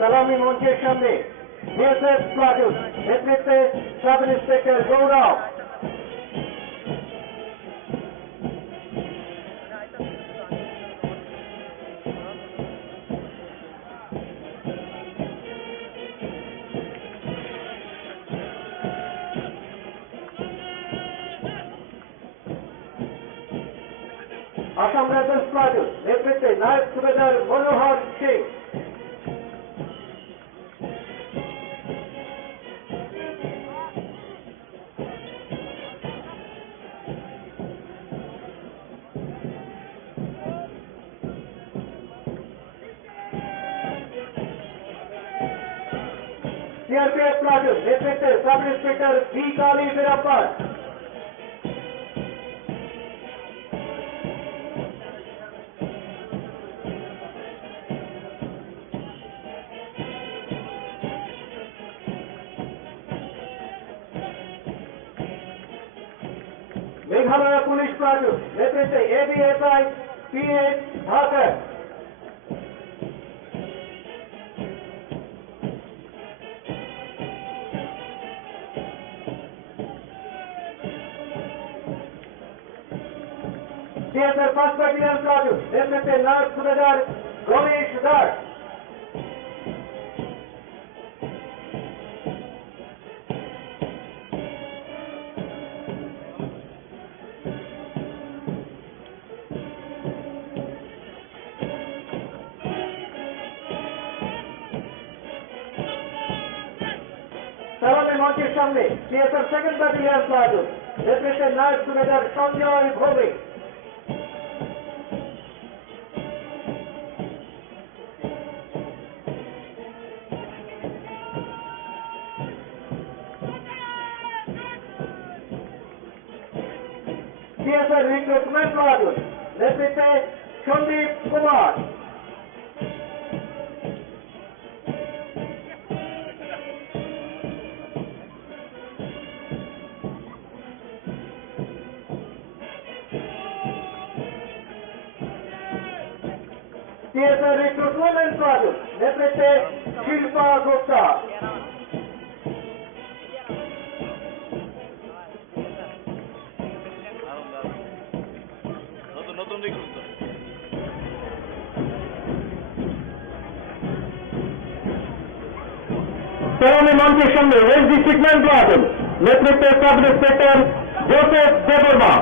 সালামি মঞ্চের সামনে বিএসএফ প্লাটুন নেতৃত্বে sub inspector Gaurav. Assam Rifles platoon নেতৃত্বে নায়ক সুবেদার মনোহর সিং। सीआरपीएफ प्लाटून नेतृत्वे sub inspector B Kali Veerappan. Meghalaya police platoon नेतृत्वे ABSI PH Dhakar. CSF first battalion platoon नेतृत्वे नायक सुबेदार गणेश दास। सलामी मंचेर सामने सीएसएफ सेकेंड बटालियन प्लाटून नेतृत्वे Naik Subedar Sanjay Bhowmik. CSF recruitment platoon नेतृत्वे Sandeep Kumar. CSF recruitment platoon नेतृत्वे शिल्पा गुप्ता। सलामी मंचेर सामने एसडी सिगनल प्लाटून नेतृत्वे सब इंस्पेक्टर जोसेफ देवर्मा।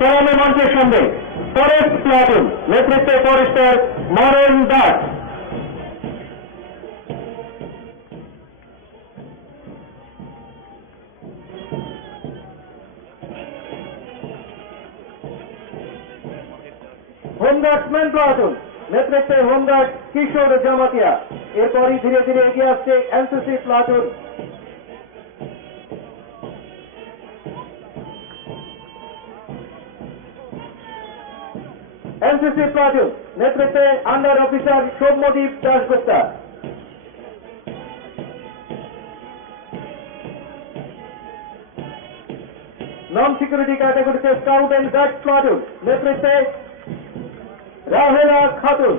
सलामी मंचेर सामने फरेस्ट प्लाटून नेतृत्वे फरेस्टर मरेन दास। होमगार्ड्समैन प्लाटून नेतृत्वे होमगार्ड किशोर जमातिया। एरपर धीरे धीरे एगिए आसছে एनसीसी प्लाटून। एनसीसी प्लाटून नेतृत्वे under officer Soumyadeep Dasgupta. Non security category से स्काउट एंड गाइड प्लाटून नेतृत्वे राहेला खातून।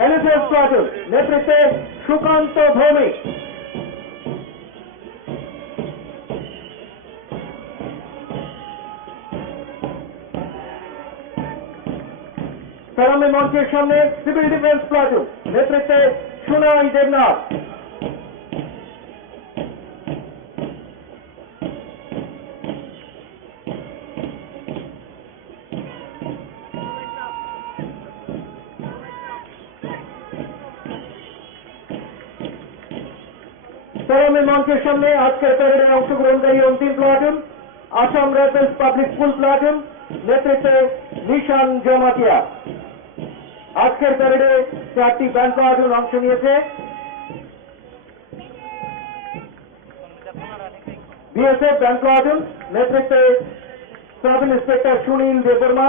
एनएसएस प्लाटून नेतृत्वे सुकांत भौमिक। सलामी मंचेर सामने सिविल डिफेंस प्लाटून नेतृत्वे सुनाई देवनाथ। सलामी मंचेर सामने आजकेर प्यारेडे अंशग्रहणकारी अंतिम platoon Assam Rifles public school platoon नेतृत्वे निशान जमातिया। आजकेर प्यारेडे 4টি ব্যান্ড প্লাটুন অংশ নিয়েছে। বিএসএফ ব্যান্ড প্লাটুন নেতৃত্বে sub inspector Sunil Debbarma,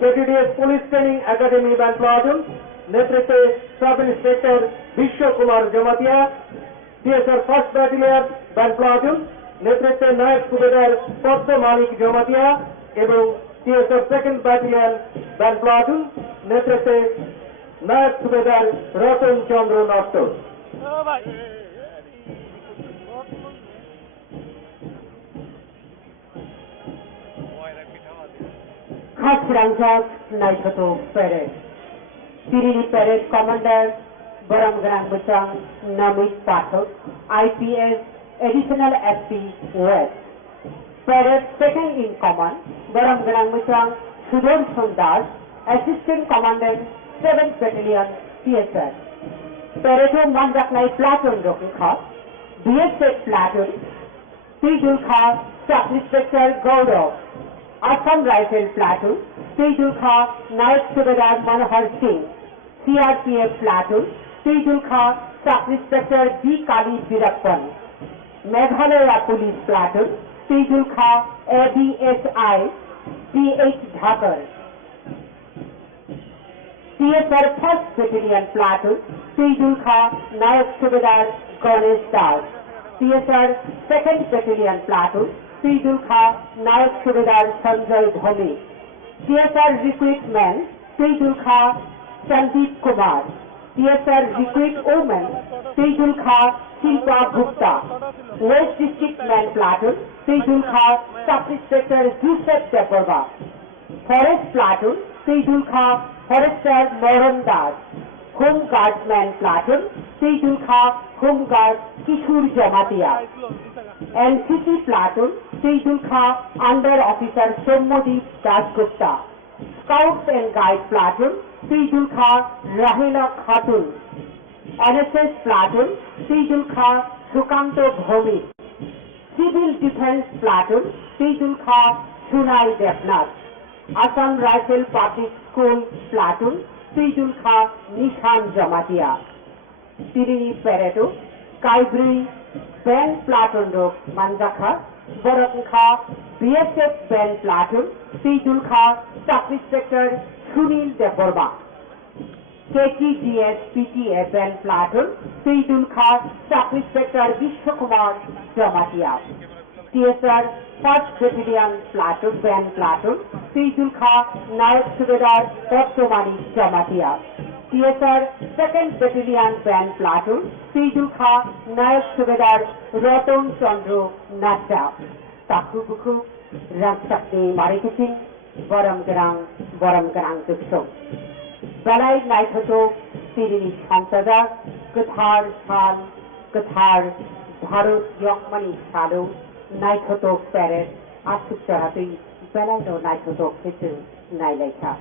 KTDS police training academy band platoon নেতৃত্বে sub inspector Biswa Kumar Jamatia, TSR first battalion band platoon নেতৃত্বে নায়ক সুবেদার পদ্ম মালিক জমাতিয়া এবং TSR second battalion band platoon নেতৃত্বে নায়ক সুবেদার রতন চন্দ্র Natta. Khas Ranjak Naikhato Parade. Tiriri Parade Commander Baram Grang Bachang Namit Pathak, IPS Additional SP West. Parade Second in Command Baram Grang Bachang Sudarshan Das, Assistant Commandant 7th Battalion TSR. Parade Manjaknai Platoon Roki Kha, BSF Platoon, Pijul Kha, Sub Inspector Gaurav. Assam Rifle Platoon, Pijul Kha, Naik Subedar Manohar Singh, CRPF Platoon, Pijul Kha, Sub Inspector B. Kali Birappan, Meghalaya Police Platoon, Pijul Kha, ABSI, PH Dhakar, CSR 1st Battalion Platoon, Pijul Kha, Naik Subedar Ganesh Das, CSR 2nd Battalion Platoon, Pijul Kha, Naik Subedar Sanjay Dhoni, CSR Recruitment, Pijul Kha, Sandeep Kumar, CSR Recruit Women, Pijul Kha, Shilpa Gupta, West District Man Platoon, Pijul Kha, Sub Inspector Yusuf Deborah, Forest Platoon, Pijul Kha, Forester Moran Das, Home Guardsman Platoon, Pijul Kha, Home Guard Kishur Jamatia, NCC Platoon, Pijul Kha, Under Officer Somodip Dasgupta, Scouts and Guide Platoon, Pijul Kha, Rahila Khatun, NSS Platoon, Pijul Kha, Sukanto Bhomi, Civil Defense Platoon, Pijul Kha, Sunai Devnath, Assam Rifle Public School Platoon, Pijul Kha, Nishan Jamatia, Tiriri Parade, Kaibri, Band Platoon Rok Manjakha, Bharat Kha, BSF Band Platoon, Pijul Kha, Sub Inspector Sunil Deborah, KTDS PTA Band Platoon, Pijul Kha, Sub Inspector Vishwakumar Jamatia, TSR 1st Battalion Platoon Band Platoon, Pijul Kha, Naik Subedar Pottomani Jamatia, TSR 2nd Battalion Band Platoon, Pijul Kha, Naik Subedar Ratan Chandra Natta, Taku Buku, Ramsakni Mariketing, Baram Garang Dukso. Balai Naikhato, Tiriri Santada, Kathar Shan, Kathar, Bharat Yokmani Sado, Naikhato Parade, Asuk Charapi, Balai no Naikhato Kitu, Nailaika.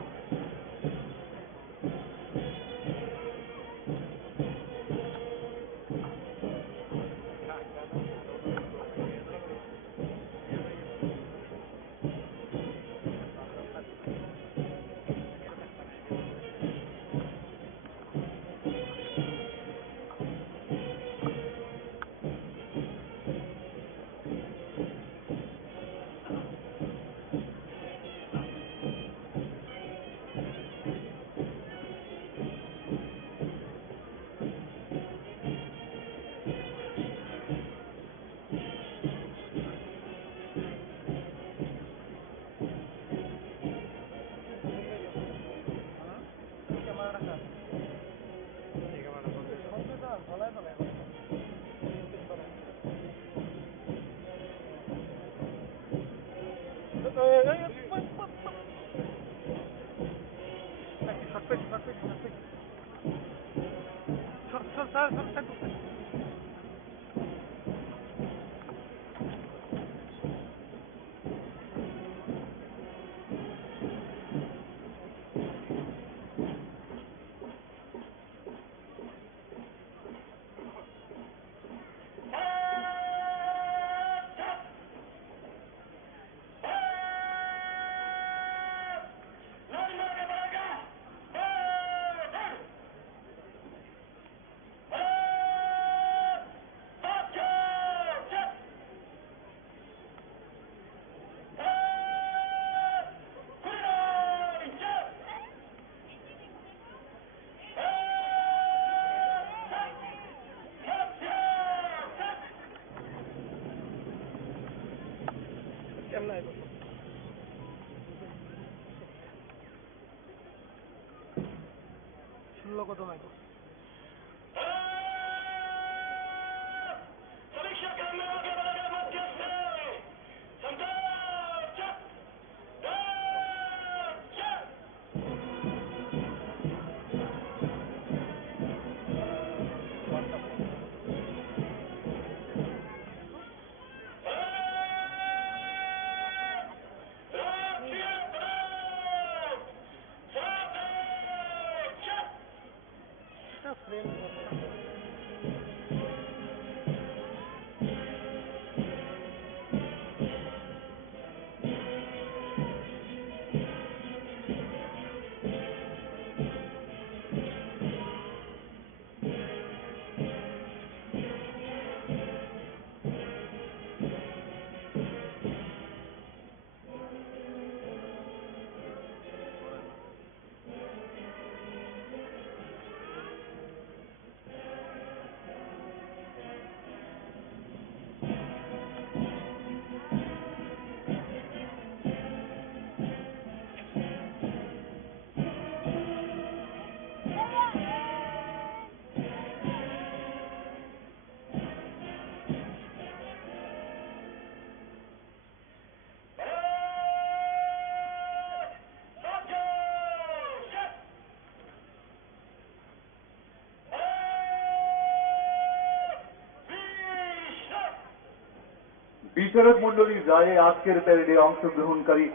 বিচারক মণ্ডলীর রায়ে আজকের প্যারেডে অংশগ্রহণকারী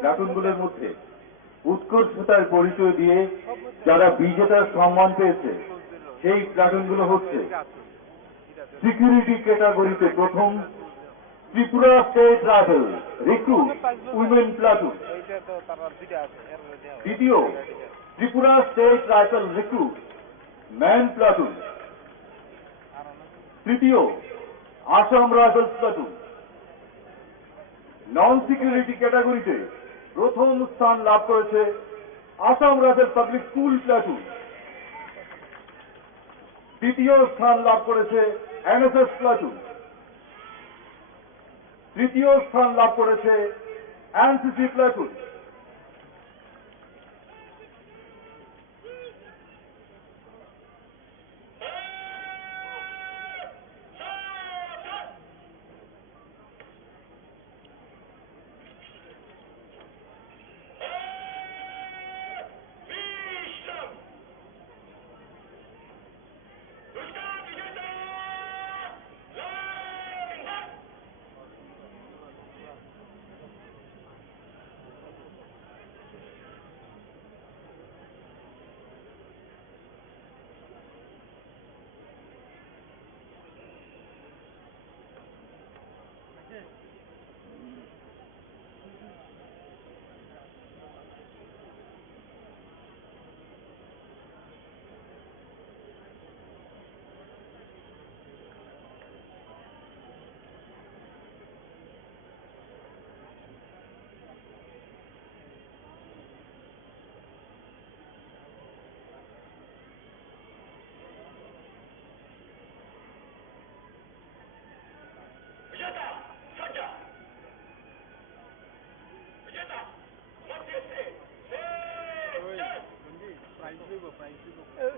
প্লাটুনগুলোর মধ্যে উৎকর্ষতার পরিচয় দিয়ে যারা বিজেতার সম্মান পেয়েছে সেই প্লাটুনগুলো হচ্ছে সিকিউরিটি ক্যাটাগরিতে প্রথম Tripura state rifle recruit women platoon, দ্বিতীয় Tripura state rifle recruit man platoon, তৃতীয় Assam Rifles platoon. Non security ক্যাটাগরিতে প্রথম স্থান লাভ করেছে Assam rifle public school platoon, দ্বিতীয় স্থান লাভ করেছে এনএসএস প্লাটুন, তৃতীয় স্থান লাভ করেছে এনসিসি প্লাটুন।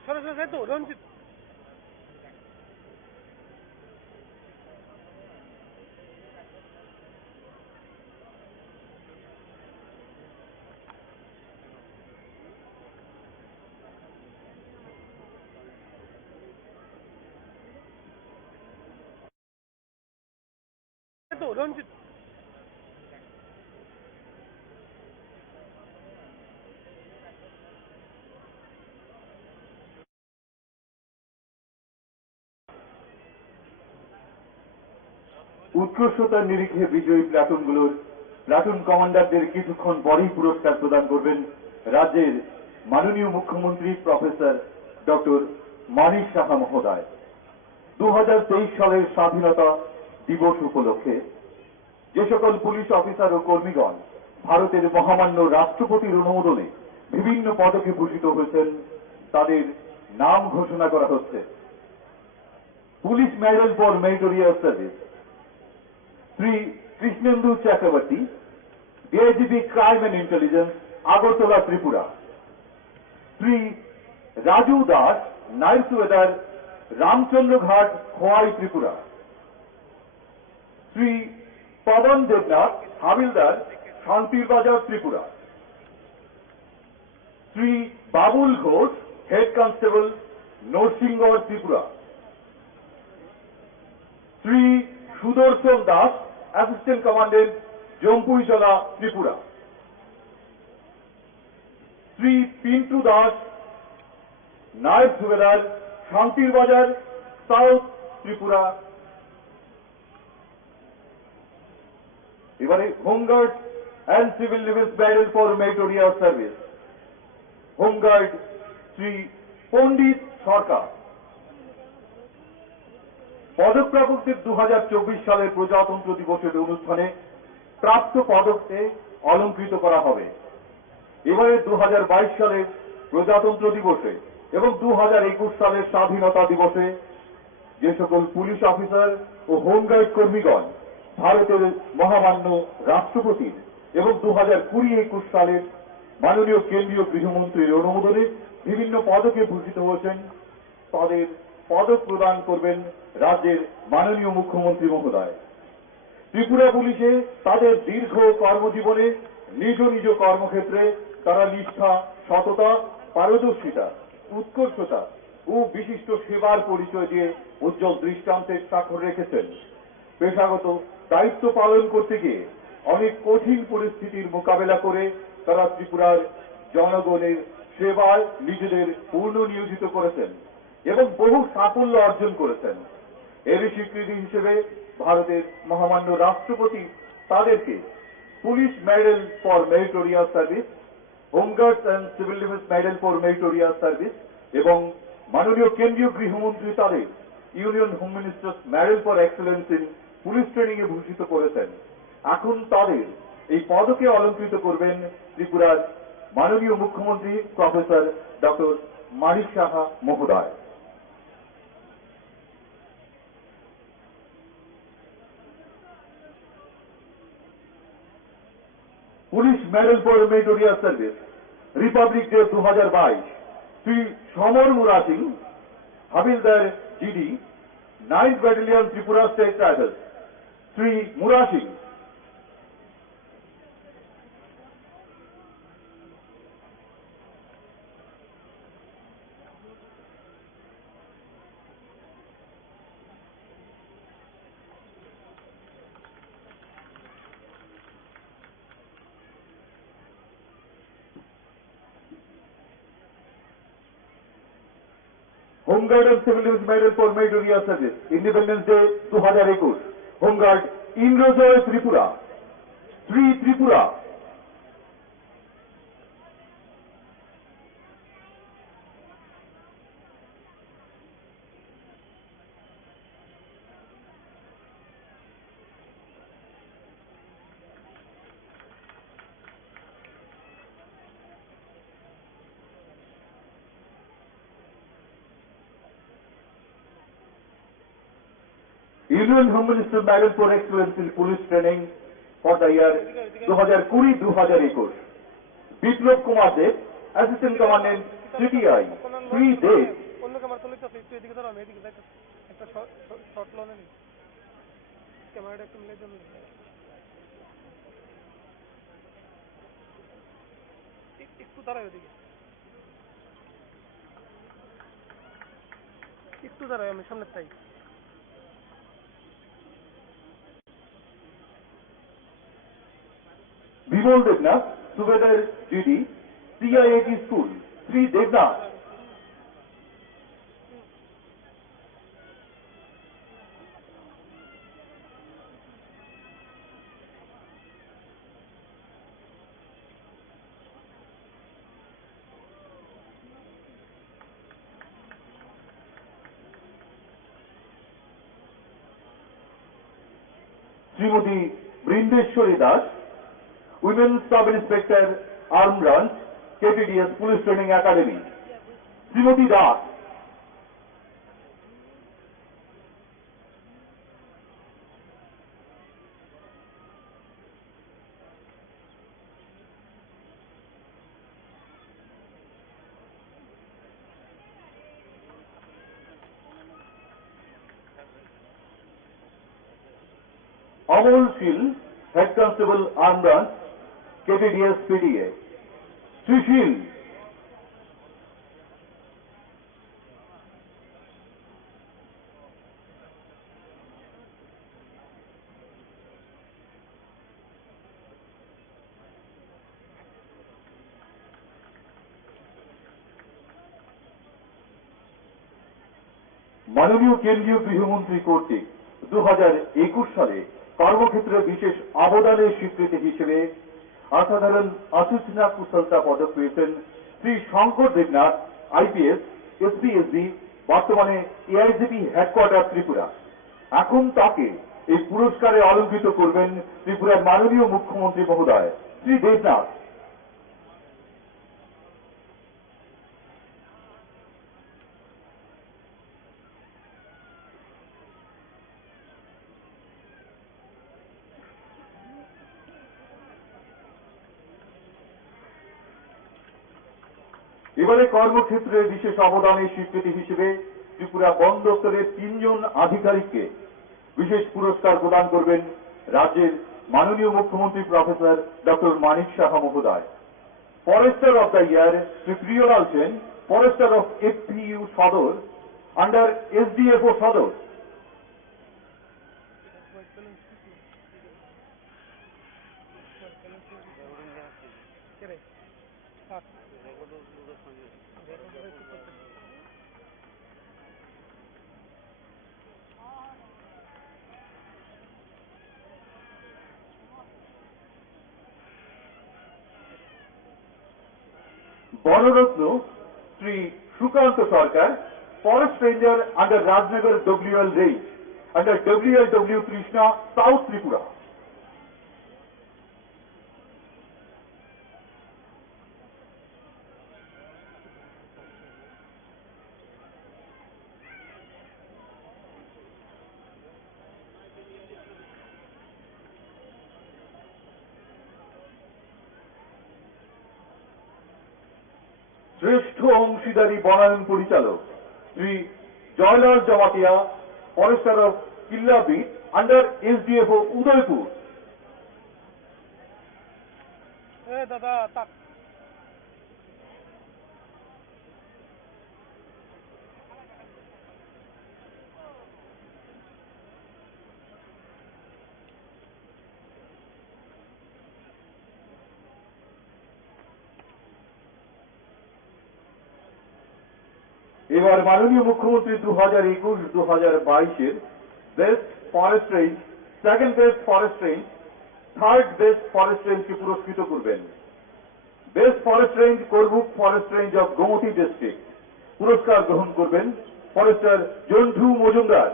সরাসরি তো রঞ্জিত রঞ্জিত উৎকর্ষতার নিরিখে বিজয়ী প্লাটুনগুলোর প্লাটুন কমান্ডারদের কিছুক্ষণ পরেই পুরস্কার প্রদান করবেন রাজ্যের মাননীয় মুখ্যমন্ত্রী প্রফেসর ডক্টর মানিক সাহা মহোদয়। 2023 সালের স্বাধীনতা দিবস উপলক্ষে যে সকল পুলিশ অফিসার ও কর্মীগণ ভারতের মহামান্য রাষ্ট্রপতির অনুমোদনে বিভিন্ন পদকে ভূষিত হয়েছেন তাদের নাম ঘোষণা করা হচ্ছে। Police medal for meritorious service Shri Krishnendu Chakraborty, DIGP crime and intelligence, Agartala, Tripura. Shri Raju Das, Naib Subedar, Ramchandraghat, Khowai, Tripura. Shri Pawan Debnath, havildar, Shantirbazar, Tripura. Shri Babul Ghosh, head constable, Narsingarh, Tripura. Shri Sudarshan Das, assistant commandant, Jampuijala, Tripura. Shri Pintu Das, Naib Subedar, Shantirbazar, South, Tripura. এবারে home guard and civil defence battalion for meritorious service. Home guard Shri Pandit Sarkar. পদকপ্রাপকদের 2024 সালের প্রজাতন্ত্র দিবসের অনুষ্ঠানে প্রাপ্ত পদককে অলঙ্কৃত করা হবে। এবারে 2022 সালের প্রজাতন্ত্র দিবসে এবং 2021 সালের স্বাধীনতা দিবসে যে সকল পুলিশ অফিসার ও হোমগার্ড কর্মীগণ ভারতের মহামান্য রাষ্ট্রপতির এবং 2020-21 সালের মাননীয় কেন্দ্রীয় গৃহমন্ত্রীর অনুমোদনে বিভিন্ন পদকে ভূষিত হয়েছেন, তাদের পদক প্রদান করবেন রাজ্যের মাননীয় মুখ্যমন্ত্রী মহোদয়। ত্রিপুরা পুলিশে তাদের দীর্ঘ কর্মজীবনে নিজ নিজ কর্মক্ষেত্রে তারা নিষ্ঠা, সততা, পারদর্শিতা, উৎকর্ষতা ও বিশিষ্ট সেবার পরিচয় দিয়ে উজ্জ্বল দৃষ্টান্তের স্বাক্ষর রেখেছেন। পেশাগত দায়িত্ব পালন করতে গিয়ে অনেক কঠিন পরিস্থিতির মোকাবেলা করে তারা ত্রিপুরার জনগণের সেবায় নিজেদের পূর্ণ নিয়োজিত করেছেন এবং বহু সাফল্য অর্জন করেছেন। এরই স্বীকৃতি হিসেবে ভারতের মহামান্য রাষ্ট্রপতি তাদেরকে police medal for meritorious service, home guards and civil defence medal for meritorious service এবং মাননীয় কেন্দ্রীয় গৃহমন্ত্রী তাদের union home minister's medal for excellence in police training এ ভূষিত করেছেন। এখন তাদের এই পদকে অলঙ্কৃত করবেন ত্রিপুরার মাননীয় মুখ্যমন্ত্রী প্রফেসর ডক্টর মানিক সাহা মহোদয়। Police medal for meritorious service, Republic Day 2022, Shri Samar Mura Singh, havildar, GD, 9th battalion, Tripura state tribals. Shri Mura Singh. Home guard and civil defence medal for meritorious service, Independence Day 2021, home guard, Indrajoy, Tripura. Shri Tripura. Union Home Minister Medal for Excellence in Police Training for the year 2020-2021. Biplab Kumar Deb, assistant commandant, CTI. Shri Deb. অন্য camera চলে তো একটু এদিকে ধরো, আমি এদিকে দেখো একটা শর্ট লোনে নি ক্যামেরাটা একটু মিলে জন্য একটু দাঁড়ায় ওদিকে, একটু দাঁড়ায়, আমি সামনের তাই। Bimal Debnath, Subedar, GD, CIAT school. Shri Debnath. Shrimati Brindeshwari Das, women's sub inspector, arm branch, KTDS police training academy. Shrimati Das. Amol Shil, Head Constable Arm Branch, KTDS PDA. Sushil. মাননীয় কেন্দ্রীয় গৃহমন্ত্রী কর্তৃক 2021 সালে কর্মক্ষেত্রে বিশেষ অবদানের স্বীকৃতি হিসেবে অসাধারণ অসূচনা কুশলতা পদক পেয়েছেন শ্রী শঙ্কর দেবনাথ আইপিএস এসপিএসবি, বর্তমানে এআইজিপি হেডকোয়ার্টার ত্রিপুরা। এখন তাকে এই পুরস্কারে অলঙ্কৃত করবেন ত্রিপুরার মাননীয় মুখ্যমন্ত্রী মহোদয় শ্রী দেবনাথ। এবারে কর্মক্ষেত্রে বিশেষ অবদানের স্বীকৃতি হিসেবে ত্রিপুরা বন দপ্তরের 3 জন আধিকারিককে বিশেষ পুরস্কার প্রদান করবেন রাজ্যের মাননীয় মুখ্যমন্ত্রী প্রফেসর ডক্টর মানিক সাহা মহোদয়। Forester of the year Shri Priyalal Sen, forester of FPU Sadar under SDFO Sadar. Banaratna Shri Sukanta Sarkar, forest ranger under Rajnagar WL range under WLW Krishna, South Tripura. শ্রেষ্ঠ অংশীদারি বনায়ন পরিচালক Shri Joylal Jamatia, forester of Killabit under SDFO Udaipur. দাদা তাক এবার মাননীয় মুখ্যমন্ত্রী 2021-2022 best forest range, second best forest range, third best forest রেঞ্জকে পুরস্কৃত করবেন। Best forest range Karbook forest range of Gomati district পুরস্কার গ্রহণ করবেন forester Jontu Majumdar.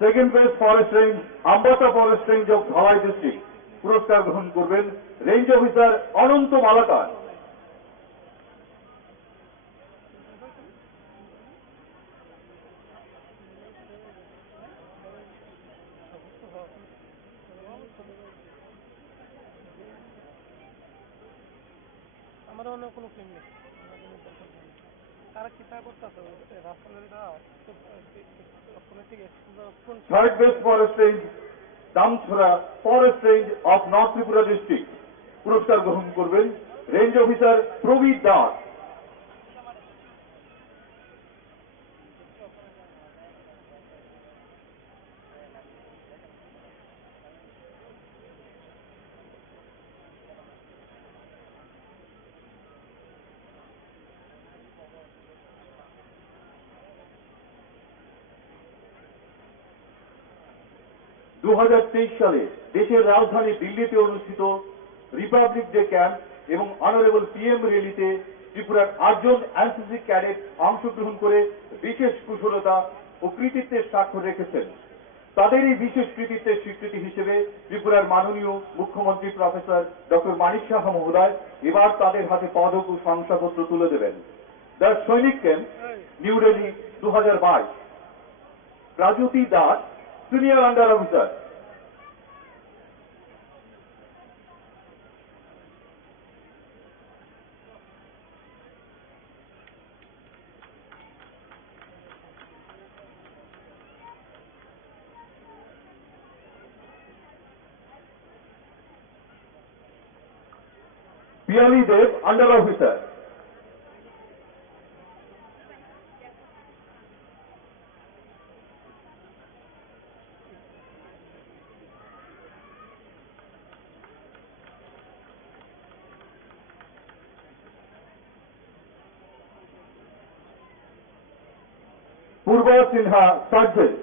Second best forest range Ambassa forest range of Dhalai district পুরস্কার গ্রহণ করবেন রেঞ্জ অফিসার অনন্ত মালাকার। আমাদের অন্য কোনো ক্লেম নেই, তারা কিতা করতেছে রাস্তা third best forest range Damchhara forest range of north Tripura district পুরস্কার গ্রহণ করবেন রেঞ্জ অফিসার প্রবীর দাস। দু সালে দেশের রাজধানী দিল্লিতে অনুষ্ঠিত রিপাবলিক ডে ক্যাম্প এবং অনারেবল পিএম র্যালিতে ত্রিপুরার 8 জন এনসিসি ক্যাডেট অংশগ্রহণ করে বিশেষ কুশলতা ও কৃতিত্বের স্বাক্ষর রেখেছেন। তাদের এই বিশেষ কৃতিত্বের স্বীকৃতি হিসেবে ত্রিপুরার মাননীয় মুখ্যমন্ত্রী প্রফেসর ডক্টর মানিক সাহা মহোদয় এবার তাদের হাতে পদক ও শংসাপত্র তুলে দেবেন। দ্য সৈনিক camp, new Delhi, 2022, Prajuti Das, Senior Under Officer. Piyali Dev, Under Officer. Purva Sinha, Sergeant.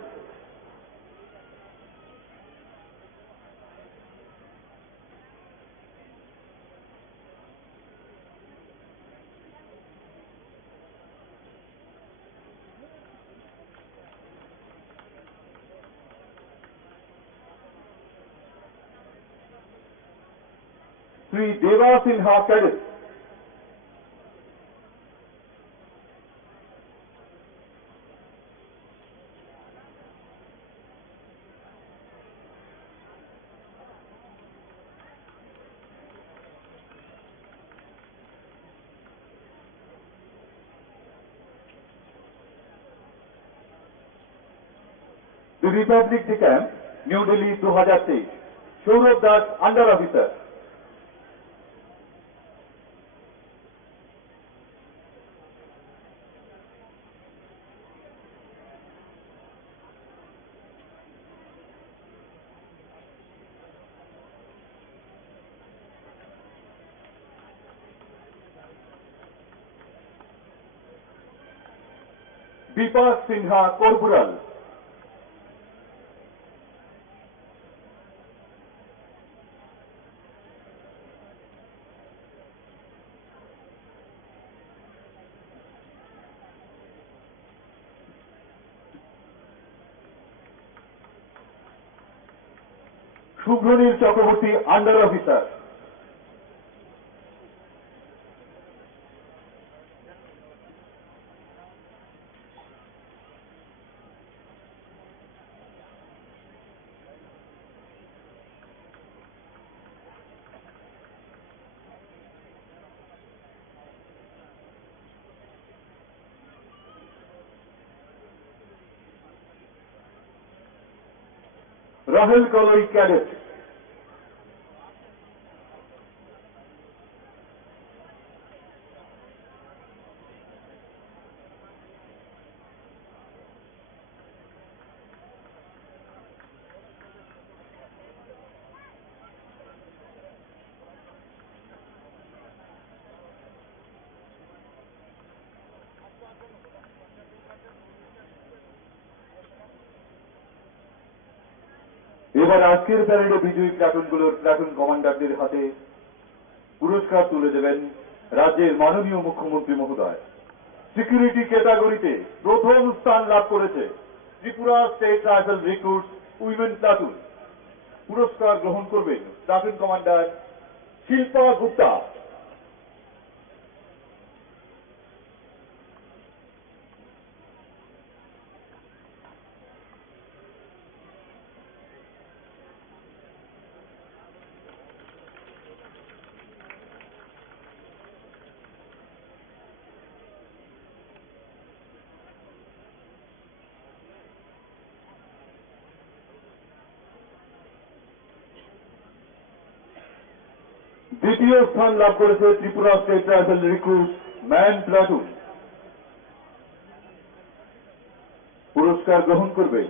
Sri Deva Sinha, Cadet. The Republic Day Camp, New Delhi 2023. Saurabh Das, Under Officer. Bipas Sinha, Corporal. Shubhranil Chakraborty, Under Officer. Rahul Kaloi, Cadet. এবার আজকের প্যারেডে বিজয়ী প্লাটুনগুলোর platoon কমান্ডারদের হাতে পুরস্কার তুলে দেবেন রাজ্যের মাননীয় মুখ্যমন্ত্রী মহোদয়। সিকিউরিটি ক্যাটাগরিতে প্রথম স্থান লাভ করেছে Tripura state rifle recruits women platoon. পুরস্কার গ্রহণ করবেন প্লাটুন কমান্ডার শিল্পা গুপ্তা। দ্বিতীয় স্থান লাভ করেছে Tripura state rifle recruit man platoon. পুরস্কার গ্রহণ করবেন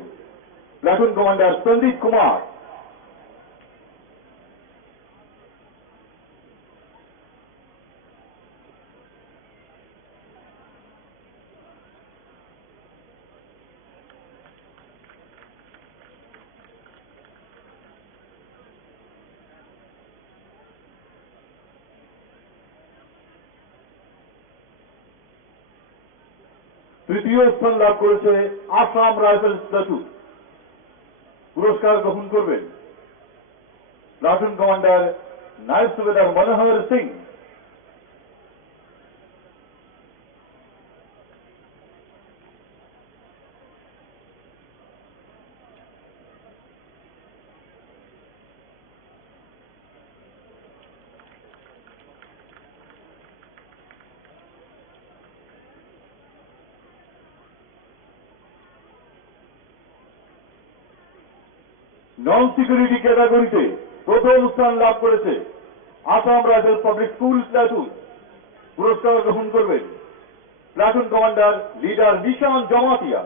প্লাটুন কমান্ডার সন্দীপ কুমার। তৃতীয় স্থান লাভ করেছে আসাম রাইফেলস প্লাটুন। পুরস্কার গ্রহণ করবেন প্লাটুন কমান্ডার নায়ব সুবেদার মনোহর সিং। নন সিকিউরিটি ক্যাটাগরিতে প্রথম স্থান লাভ করেছে Assam rifle public school platoon. পুরস্কার গ্রহণ করবেন প্লাটুন কমান্ডার লিডার নিশান জমাতিয়া।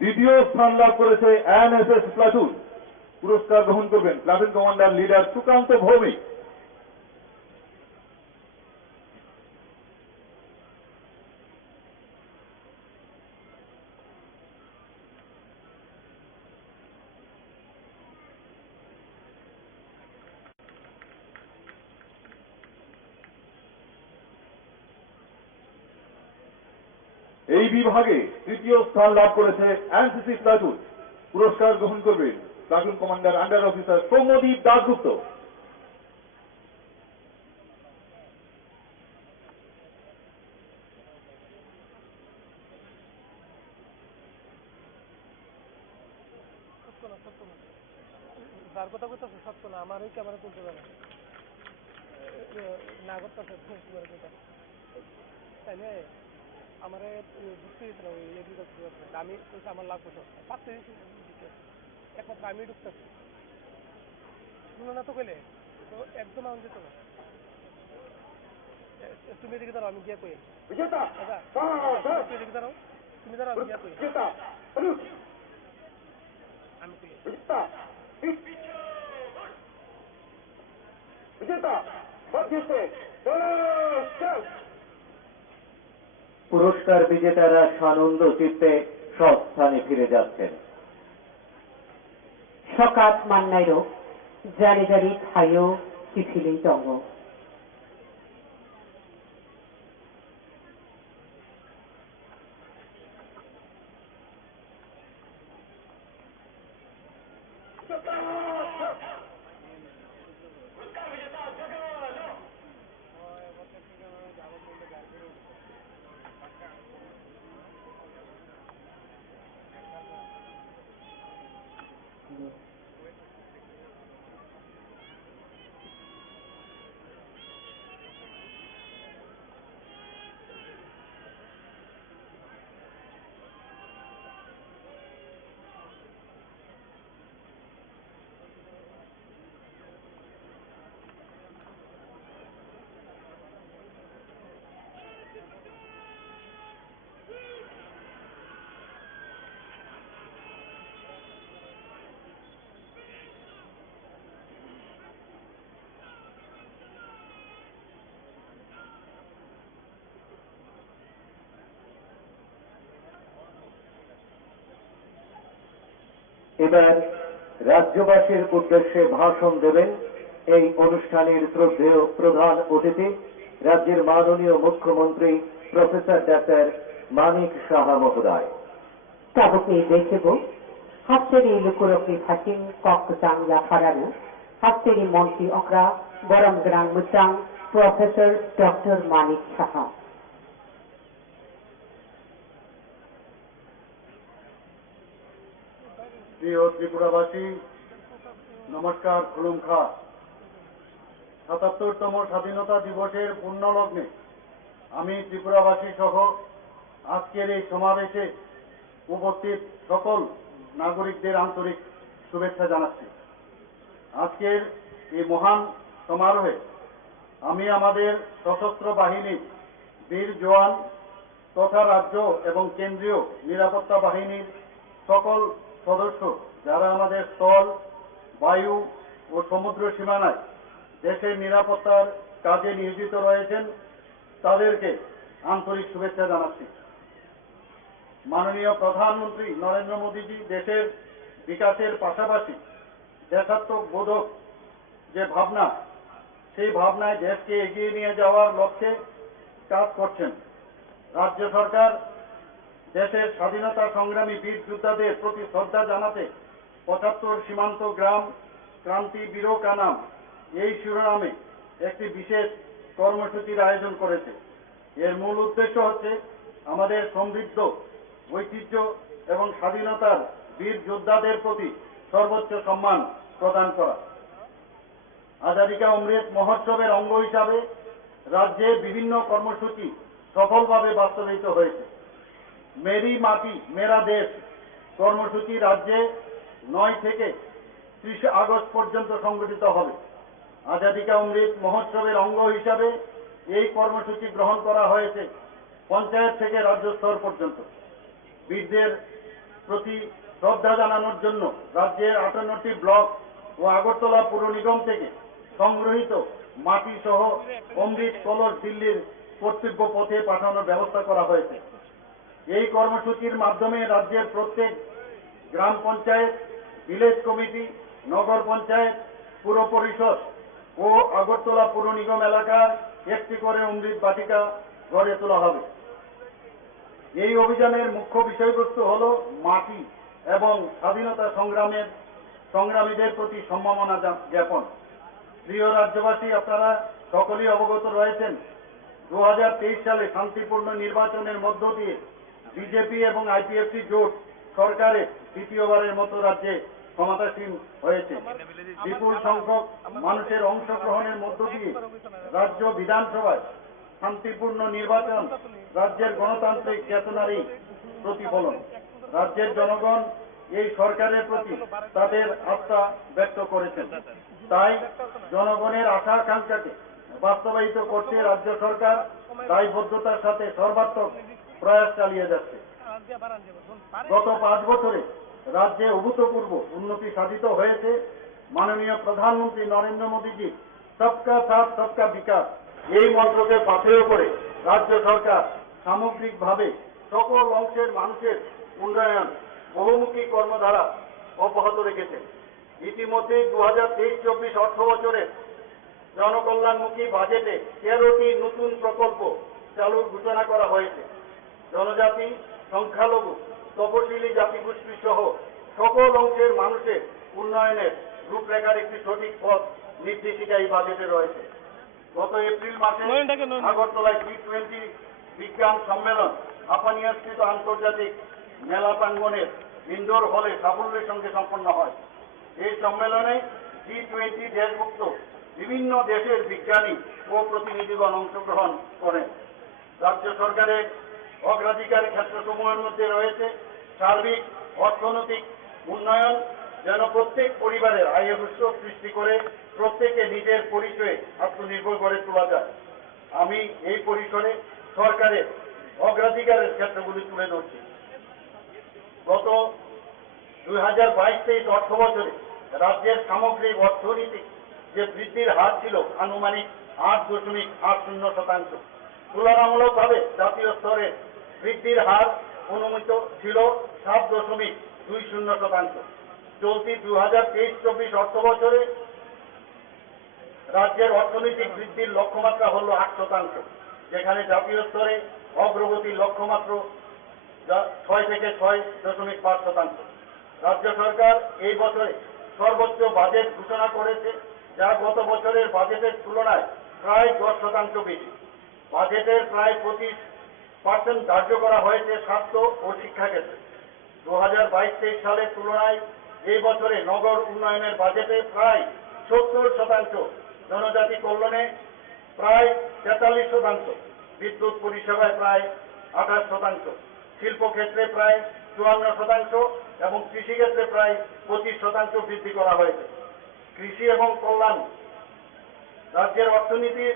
দ্বিতীয় স্থান লাভ করেছে এনএসএস প্লাটুন। পুরস্কার গ্রহণ করবেন platoon commander leader Sukanta Bhowmik. এই বিভাগে তৃতীয় স্থান লাভ করেছে এনসিসি প্লাটুন। পুরস্কার গ্রহণ করবেন platoon commander under officer Soumyadip Dasgupta. সত্য না যার কথা কইতাছে সত্য না, আমার এই ক্যামেরা তুলতে পারে না করতেছে তাইলে আমারে ঢুকতে দিয়েছিল ওই এগ্রিকালচার, আমি কইছে আমার লাভ করছো পাঁচতে একমাত্র আমি ঢুকতেছি শুনো না তো কইলে তো একদম আমার যেত না। তুমি এদিকে দাঁড়াও, আমি গিয়া কই এদিকে দাঁড়াও, তুমি দাঁড়াও, আমি গিয়া কই আমি কই পুরস্কার বিজেতারা সানন্দ চিত্তে স্বস্থানে ফিরে যাচ্ছেন। সকাত মান্নাইরো জারি জারি খাইও চিঠিলেই তঙ্গ। এবার রাজ্যবাসীর উদ্দেশ্যে ভাষণ দেবেন এই অনুষ্ঠানের শ্রদ্ধেয় প্রধান অতিথি রাজ্যের মাননীয় মুখ্যমন্ত্রী প্রফেসর ডাক্তার মানিক সাহা মহোদয়। তাবুকে দেখব হাস্তেরি লুকুরকি থাকিং ককচাং ইয়াফারানু হাস্তেরি মন্ত্রী অকরা বরম গ্রাং মুচাং প্রফেসর ডক্টর মানিক সাহা। প্রিয় ত্রিপুরাবাসী, নমস্কার, খুলুমখা। ৭৭তম স্বাধীনতা দিবসের পুণ্যলগ্নে আমি ত্রিপুরাবাসী সহ আজকের এই সমাবেশে উপস্থিত সকল নাগরিকদের আন্তরিক শুভেচ্ছা জানাচ্ছি। আজকের এই মহান সমারোহে আমি আমাদের সশস্ত্র বাহিনীর বীর জওয়ান তথা রাজ্য এবং কেন্দ্রীয় নিরাপত্তা বাহিনীর সকল সদস্য যারা আমাদের স্থল, বায়ু ও সমুদ্র সীমানায় দেশের নিরাপত্তার কাজে নিয়োজিত রয়েছেন তাদেরকে আন্তরিক শুভেচ্ছা জানাচ্ছি। মাননীয় প্রধানমন্ত্রী নরেন্দ্র মোদীজি দেশের বিকাশের পাশাপাশি দেশাত্মবোধক যে ভাবনা, সেই ভাবনায় দেশকে এগিয়ে নিয়ে যাওয়ার লক্ষ্যে কাজ করছেন। রাজ্য সরকার দেশের স্বাধীনতা সংগ্রামী বীর যোদ্ধাদের প্রতি শ্রদ্ধা জানাতে ৭৫ সীমান্ত গ্রাম ক্রান্তি বীর কানাম এই শিরোনামে একটি বিশেষ কর্মসূচির আয়োজন করেছে। এর মূল উদ্দেশ্য হচ্ছে আমাদের সমৃদ্ধ ঐতিহ্য এবং স্বাধীনতার বীর যোদ্ধাদের প্রতি সর্বোচ্চ সম্মান প্রদান করা। আজাদী কা অমৃত মহোৎসবের অঙ্গ হিসাবে রাজ্যে বিভিন্ন কর্মসূচি সফলভাবে বাস্তবায়িত হয়েছে। মেরি মাটি মেরা দেশ কর্মসূচি রাজ্যে 9 থেকে 30 আগস্ট পর্যন্ত সংগঠিত হবে। আজাদী কা অমৃত মহোৎসবের অঙ্গ হিসাবে এই কর্মসূচি গ্রহণ করা হয়েছে পঞ্চায়েত থেকে রাজ্য স্তর পর্যন্ত। বীরদের প্রতি শ্রদ্ধা জানানোর জন্য রাজ্যের 58টি ব্লক ও আগরতলা পুর নিগম থেকে সংগৃহীত মাটি সহ অমৃত কলস দিল্লির কর্তব্য পথে পাঠানোর ব্যবস্থা করা হয়েছে। এই কর্মসূচির মাধ্যমে রাজ্যের প্রত্যেক গ্রাম পঞ্চায়েত, ভিলেজ কমিটি, নগর পঞ্চায়েত, পুর পরিষদ ও আগরতলা পুর নিগম এলাকার একটি করে অমৃত বাটিকা গড়ে তোলা হবে। এই অভিযানের মুখ্য বিষয়বস্তু হল মাটি এবং স্বাধীনতা সংগ্রামীদের প্রতি সম্মাননা জ্ঞাপন। প্রিয় রাজ্যবাসী, আপনারা সকলেই অবগত রয়েছেন 2023 সালে শান্তিপূর্ণ নির্বাচনের মধ্য দিয়ে বিজেপি এবং আইপিএফটি জোট সরকারের দ্বিতীয়বারের মতো রাজ্যে ক্ষমতাসীন হয়েছে। বিপুল সংখ্যক মানুষের অংশগ্রহণের মধ্য দিয়ে রাজ্য বিধানসভায় শান্তিপূর্ণ নির্বাচন রাজ্যের গণতান্ত্রিক চেতনারই প্রতিফলন। রাজ্যের জনগণ এই সরকারের প্রতি তাদের আস্থা ব্যক্ত করেছেন। তাই জনগণের আশা আকাঙ্ক্ষাকে বাস্তবায়িত করতে রাজ্য সরকার দায়বদ্ধতার সাথে সর্বাত্মক প্রয়াস চালিয়ে যাচ্ছে। গত 5 বছরে রাজ্যে অভূতপূর্ব উন্নতি সাধিত হয়েছে। মাননীয় প্রধানমন্ত্রী নরেন্দ্র মোদীজি সবকা সাথ সবকা বিকাশ এই মন্ত্রকে পাথেয় করে রাজ্য সরকার সামগ্রিকভাবে সকল অংশের মানুষের উন্নয়ন বহুমুখী কর্মধারা অব্যাহত রেখেছে। ইতিমধ্যে 2023-24 অর্থ বছরের জনকল্যাণমুখী বাজেটে 13টি নতুন প্রকল্প চালুর ঘোষণা করা হয়েছে। জনজাতি, সংখ্যালঘু, তপশিলি জাতিগোষ্ঠী সহ সকল অংশের মানুষের উন্নয়নের রূপরেখার একটি সঠিক পথ নির্দেশিকা এই বাজেটে রয়েছে। গত এপ্রিল মাসে আগরতলায় G20 বিজ্ঞান সম্মেলন আপানিয়াস্থিত আন্তর্জাতিক মেলা প্রাঙ্গণের ইনডোর হলে সাফল্যের সঙ্গে সম্পন্ন হয়। এই সম্মেলনে G20 দেশভুক্ত বিভিন্ন দেশের বিজ্ঞানী ও প্রতিনিধিগণ অংশগ্রহণ করেন। রাজ্য সরকারের অগ্রাধিকার ক্ষেত্রসমূহের মধ্যে রয়েছে সার্বিক অর্থনৈতিক উন্নয়ন, যেন প্রত্যেক পরিবারের আয়ের উৎস সৃষ্টি করে প্রত্যেকে নিজের পরিচয়ে আত্মনির্ভর করে তোলা যায়। আমি এই পরিসরে সরকারের অগ্রাধিকারের ক্ষেত্রগুলি তুলে ধরছি। গত 2022-23 অর্থ বছরে রাজ্যের সামগ্রিক অর্থনীতি যে বৃদ্ধির হার ছিল আনুমানিক 8.80%। তুলনামূলকভাবে জাতীয় স্তরে বৃদ্ধির হার অনুমিত ছিল 7.20%। চলতি 2023-24 অর্থ বছরে রাজ্যের অর্থনৈতিক বৃদ্ধির লক্ষ্যমাত্রা হল 8%, যেখানে জাতীয় স্তরে অগ্রগতির লক্ষ্যমাত্রা 6 থেকে 6.5%। রাজ্য সরকার এই বছরে সর্বোচ্চ বাজেট ঘোষণা করেছে, যা গত বছরের বাজেটের তুলনায় প্রায় 10% বেশি। বাজেটের প্রায় 25% ধার্য করা হয়েছে স্বাস্থ্য ও শিক্ষা ক্ষেত্রে। 2022-23 সালের তুলনায় এই বছরে নগর উন্নয়নের বাজেটে প্রায় 70%, জনজাতি কল্যাণে প্রায় 43%, বিদ্যুৎ পরিষেবায় প্রায় 28%, শিল্প ক্ষেত্রে প্রায় 54% এবং কৃষিক্ষেত্রে প্রায় 25% বৃদ্ধি করা হয়েছে। কৃষি এবং কল্যাণ রাজ্যের অর্থনীতি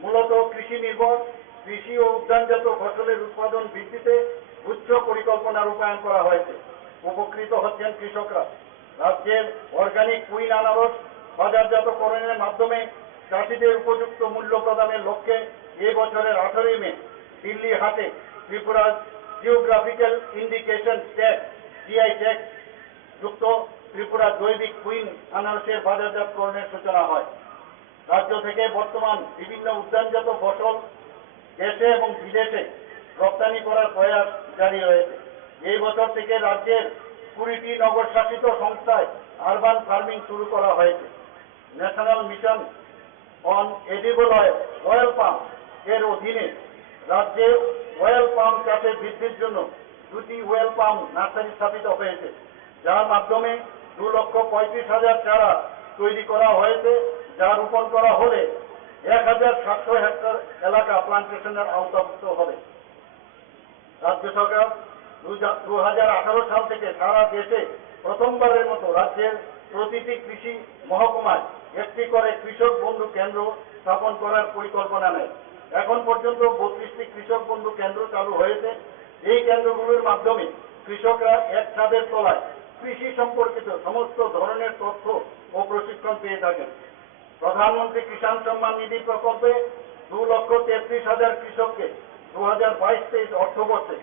মূলত কৃষি নির্ভর। কৃষি ও উদ্যানজাত ফসলের উৎপাদন বৃদ্ধিতে উচ্চ পরিকল্পনা রূপায়ণ করা হয়েছে। উপকৃত হচ্ছেন কৃষকরা। রাজ্যের অর্গানিক কুইন আনারস বাজারজাতকরণের মাধ্যমে চাষিদের উপযুক্ত মূল্য প্রদানের লক্ষ্যে এই বছরের 18 মে দিল্লি হাটে Tripura geographical indication tag GI tag যুক্ত ত্রিপুরা জৈবিক কুইন আনারসের বাজারজাতকরণের সূচনা হয়। রাজ্য থেকে বর্তমান বিভিন্ন উদ্যানজাত ফসল দেশে এবং বিদেশে রপ্তানি করার প্রয়াস জারি রয়েছে। এই বছর থেকে রাজ্যের 20টি নগর শাসিত সংস্থায় আরবান ফার্মিং শুরু করা হয়েছে। National mission on edible oil pump এর অধীনে রাজ্যে ওয়েল পাম্প চাষে বৃদ্ধির জন্য 2টি ওয়েল পাম্প নার্সারি স্থাপিত হয়েছে, যার মাধ্যমে 2,35,000 চারা তৈরি করা হয়েছে, যা রোপণ করা হলে 1,700 হেক্টর এলাকা প্লান্টেশনের আওতাভুক্ত হবে। রাজ্য সরকার 2018 সাল থেকে সারা দেশে প্রথমবারের মতো রাজ্যের প্রতিটি কৃষি মহকুমায় একটি করে কৃষক বন্ধু কেন্দ্র স্থাপন করার পরিকল্পনা নেয়। এখন পর্যন্ত 32টি কৃষক বন্ধু কেন্দ্র চালু হয়েছে। এই কেন্দ্রগুলোর মাধ্যমে কৃষকরা এক ছাদের তলায় কৃষি সম্পর্কিত সমস্ত ধরনের তথ্য ও প্রশিক্ষণ পেয়ে থাকেন। প্রধানমন্ত্রী কিষাণ সম্মান নিধি প্রকল্পে 2,33,000 কৃষককে 2022-23 অর্থবর্ষে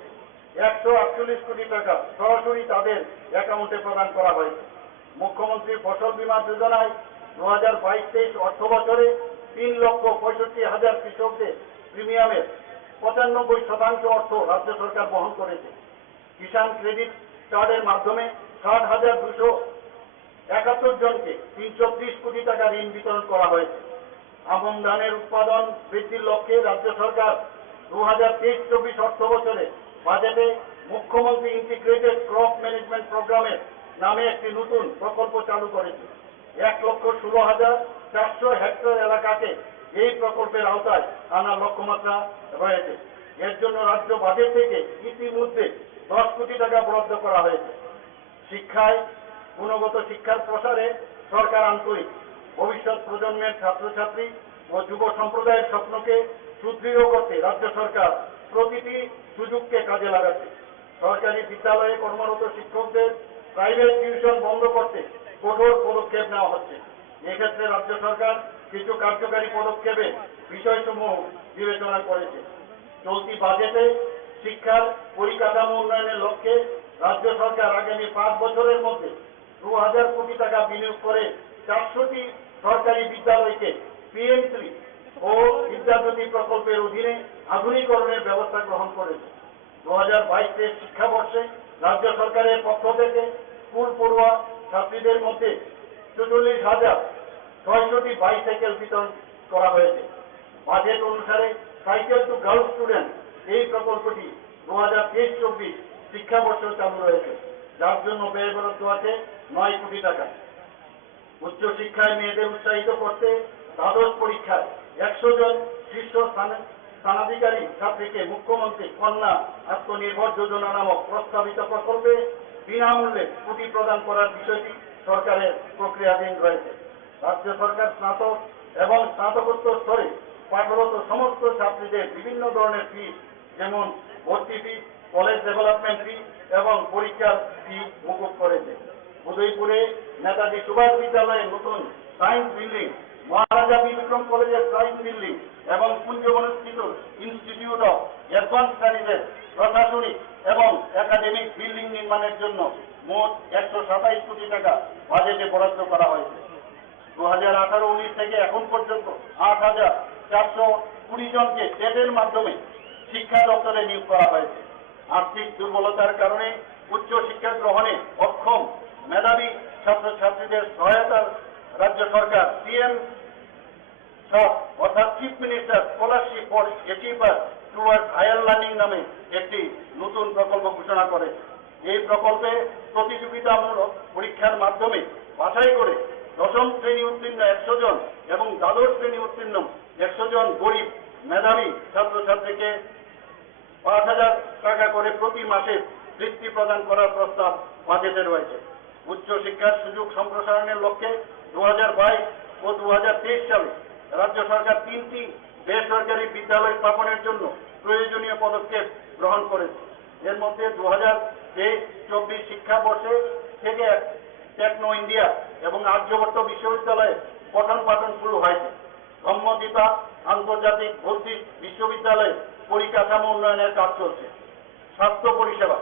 148 কোটি টাকা সরাসরি তাদের অ্যাকাউন্টে প্রদান করা হয়েছে। মুখ্যমন্ত্রী ফসল বীমা যোজনায় 2022-23 অর্থবছরে 3,65,000 কৃষকদের প্রিমিয়ামের 95% অর্থ রাজ্য সরকার বহন করেছে। কিষাণ ক্রেডিট কার্ডের মাধ্যমে 60,271 জনকে 330 কোটি টাকা ঋণ বিতরণ করা হয়েছে। আমন ধানের উৎপাদন বৃদ্ধির লক্ষ্যে রাজ্য সরকার 2023-24 অর্থবছরে বাজেটে মুখ্যমন্ত্রী ইন্টিগ্রেটেড ক্রপ ম্যানেজমেন্ট প্রোগ্রামের নামে একটি নতুন প্রকল্প চালু করেছে। 1,16,400 হেক্টর এলাকাকে এই প্রকল্পের আওতায় আনার লক্ষ্যমাত্রা রয়েছে। এর জন্য রাজ্য বাজেট থেকে ইতিমধ্যে 10 কোটি টাকা বরাদ্দ করা হয়েছে। শিক্ষায় গুণগত শিক্ষার প্রসারে সরকার আন্তরিক। ভবিষ্যৎ প্রজন্মের ছাত্রছাত্রী ও যুব সম্প্রদায়ের স্বপ্নকে সুদৃঢ় করতে রাজ্য সরকার প্রতিটি সুযোগকে কাজে লাগাচ্ছে। সরকারি বিদ্যালয়ে কর্মরত শিক্ষকদের প্রাইভেট টিউশন বন্ধ করতে কঠোর পদক্ষেপ নেওয়া হচ্ছে। এক্ষেত্রে রাজ্য সরকার কিছু কার্যকারী পদক্ষেপে বিষয়সমূহ বিবেচনা করেছে। চলতি বাজেটে শিক্ষার পরিকাঠামো উন্নয়নের লক্ষ্যে রাজ্য সরকার আগামী 5 বছরের মধ্যে 2,000 কোটি টাকা বিনিয়োগ করে 400টি সরকারি বিদ্যালয়কে PM3 ও বিদ্যাজ্যোতি প্রকল্পের অধীনে আধুনিকরণের ব্যবস্থা গ্রহণ করেছে। 2022-23 শিক্ষাবর্ষে রাজ্য সরকারের পক্ষ থেকে স্কুল পড়ুয়া ছাত্রীদের মধ্যে 44,600টি বাইসাইকেল বিতরণ করা হয়েছে। বাজেট অনুসারে সাইকেল টু গার্লস স্টুডেন্ট এই প্রকল্পটি 2023-24 শিক্ষাবর্ষ চালু রয়েছে, যার জন্য ব্যয় বরাদ্দ আছে 9 কোটি টাকা। উচ্চ শিক্ষায় মেয়েদের উৎসাহিত করতে দ্বাদশ পরীক্ষায় 100 জন শীর্ষ স্থানাধিকারী ছাত্রীকে মুখ্যমন্ত্রী কন্যা আত্মনির্ভর যোজনা নামক প্রস্তাবিত প্রকল্পে বিনামূল্যে পুঁজি প্রদান করার বিষয়টি সরকারের প্রক্রিয়াধীন রয়েছে। রাজ্য সরকার স্নাতক এবং স্নাতকোত্তর স্তরে পাঠরত সমস্ত ছাত্রীদের বিভিন্ন ধরনের ফি, যেমন ভর্তি ফি, কলেজ ডেভেলপমেন্ট ফি এবং পরীক্ষার ফি মকুব করেছে। উদয়পুরে নেতাজি সুভাষ বিদ্যালয়ের নতুন সায়েন্স বিল্ডিং, মহারাজা বিক্রম কলেজের সায়েন্স বিল্ডিং এবং কুঞ্জবনস্থিত ইনস্টিটিউট অফ অ্যাডভান্স স্টাডিজের প্রশাসনিক এবং একাডেমিক বিল্ডিং নির্মাণের জন্য মোট 127 কোটি টাকা বাজেটে বরাদ্দ করা হয়েছে। 2018-19 থেকে এখন পর্যন্ত 8,420 জনকে টেটের মাধ্যমে শিক্ষা দপ্তরে নিয়োগ করা হয়েছে। আর্থিক দুর্বলতার কারণে উচ্চ শিক্ষা গ্রহণে অক্ষম মেধাবী ছাত্রছাত্রীদের সহায়তার রাজ্য সরকার CM অর্থাৎ chief minister scholarship for achiever towards higher learning নামে একটি নতুন প্রকল্প ঘোষণা করে। এই প্রকল্পে প্রতিযোগিতামূলক পরীক্ষার মাধ্যমে বাছাই করে দশম শ্রেণী উত্তীর্ণ 100 জন এবং দ্বাদশ শ্রেণী উত্তীর্ণ 100 জন গরিব মেধাবী ছাত্রছাত্রীকে 5,000 টাকা করে প্রতি মাসে বৃত্তি প্রদান করার প্রস্তাব বাজেটে রয়েছে। উচ্চ শিক্ষার সুযোগ সম্প্রসারণের লক্ষ্যে 2022 ও 2023 সালে রাজ্য সরকার 3টি বেসরকারি বিদ্যালয় স্থাপনের জন্য প্রয়োজনীয় পদক্ষেপ গ্রহণ করেছে। এর মধ্যে 2023-24 শিক্ষাবর্ষে থেকে টেকনো ইন্ডিয়া এবং আর্যভট্ট বিশ্ববিদ্যালয়ে পঠন পাঠন শুরু হয়েছে। ব্রহ্মদ্বীপা আন্তর্জাতিক বৌদ্ধিক বিশ্ববিদ্যালয়ে পরিকাঠামো উন্নয়নের কাজ চলছে। স্বাস্থ্য পরিষেবা,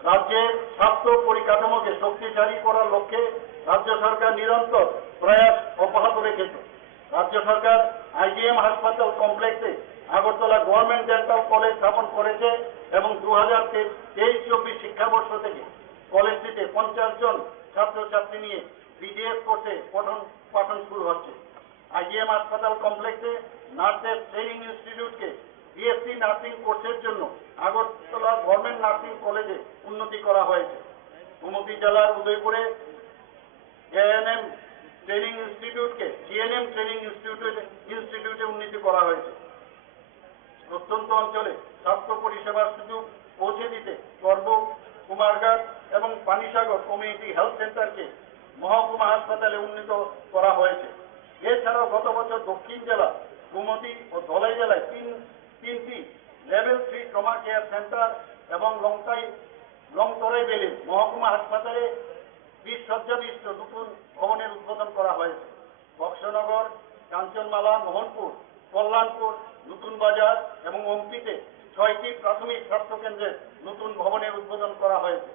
রাজ্যের স্বাস্থ্য পরিকাঠামোকে শক্তিশালী করার লক্ষ্যে রাজ্য সরকার নিরন্তর প্রয়াস অব্যাহত রেখেছে। রাজ্য সরকার IGM হাসপাতাল কমপ্লেক্সে আগরতলা গভর্নমেন্ট ডেন্টাল কলেজ স্থাপন করেছে এবং 2023-24 শিক্ষাবর্ষ থেকে কলেজটিতে 50 জন ছাত্রছাত্রী নিয়ে BDS কোর্সে পঠন পাঠন শুরু হচ্ছে। আইজিএম হাসপাতাল কমপ্লেক্সে নার্সেস ট্রেনিং ইনস্টিটিউটকে বিএসসি নার্সিং কোর্সের জন্য আগরতলা গভর্নমেন্ট নার্সিং কলেজে উন্নতি করা হয়েছে। গোমতী জেলার উদয়পুরে এএনএম ট্রেনিং ইনস্টিটিউটকে জিএনএম ট্রেনিং ইনস্টিটিউটে উন্নতি করা হয়েছে। প্রত্যন্ত অঞ্চলে স্বাস্থ্য পরিষেবার সুযোগ পৌঁছে দিতে করব, কুমারঘাট এবং পানিসাগর কমিউনিটি হেলথ সেন্টারকে মহকুমা হাসপাতালে উন্নীত করা হয়েছে। এছাড়াও গত বছর দক্ষিণ জেলা গোমতী ও ধলাই জেলায় তিনটি লেভেল 3 ট্রমা কেয়ার সেন্টার এবং লংতরাই বেলে মহকুমা হাসপাতালে 20 শয্যা বিশিষ্ট নতুন ভবনের উদ্বোধন করা হয়েছে। বক্সনগর, কাঞ্চনমালা, মোহনপুর, কল্যাণপুর, নতুন বাজার এবং ওমপিতে 6টি প্রাথমিক স্বাস্থ্য কেন্দ্রের নতুন ভবনের উদ্বোধন করা হয়েছে।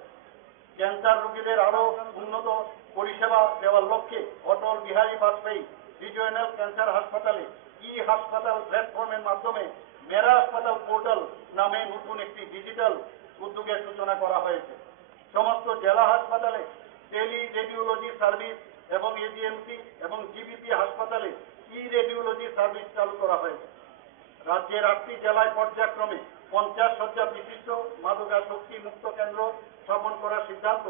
ক্যান্সার রোগীদের আরও উন্নত পরিষেবা দেওয়ার লক্ষ্যে অটল বিহারী বাজপেয়ী রিজিওনাল ক্যান্সার হাসপাতালে হাসপাতাল প্ল্যাটফর্মের মাধ্যমে মেরা হাসপাতাল পোর্টাল নামে নতুন একটি ডিজিটাল উদ্যোগের সূচনা করা হয়েছে। সমস্ত জেলা হাসপাতালে টেলি রেডিওলজি সার্ভিস এবং এজিএমসি এবং জিবিপি হাসপাতালে রেডিওলজি সার্ভিস চালু করা হয়েছে। রাজ্যের 8টি জেলায় পর্যায়ক্রমে 50 শয্যা বিশিষ্ট মাদকাসক্তি মুক্ত কেন্দ্র স্থাপন করার সিদ্ধান্ত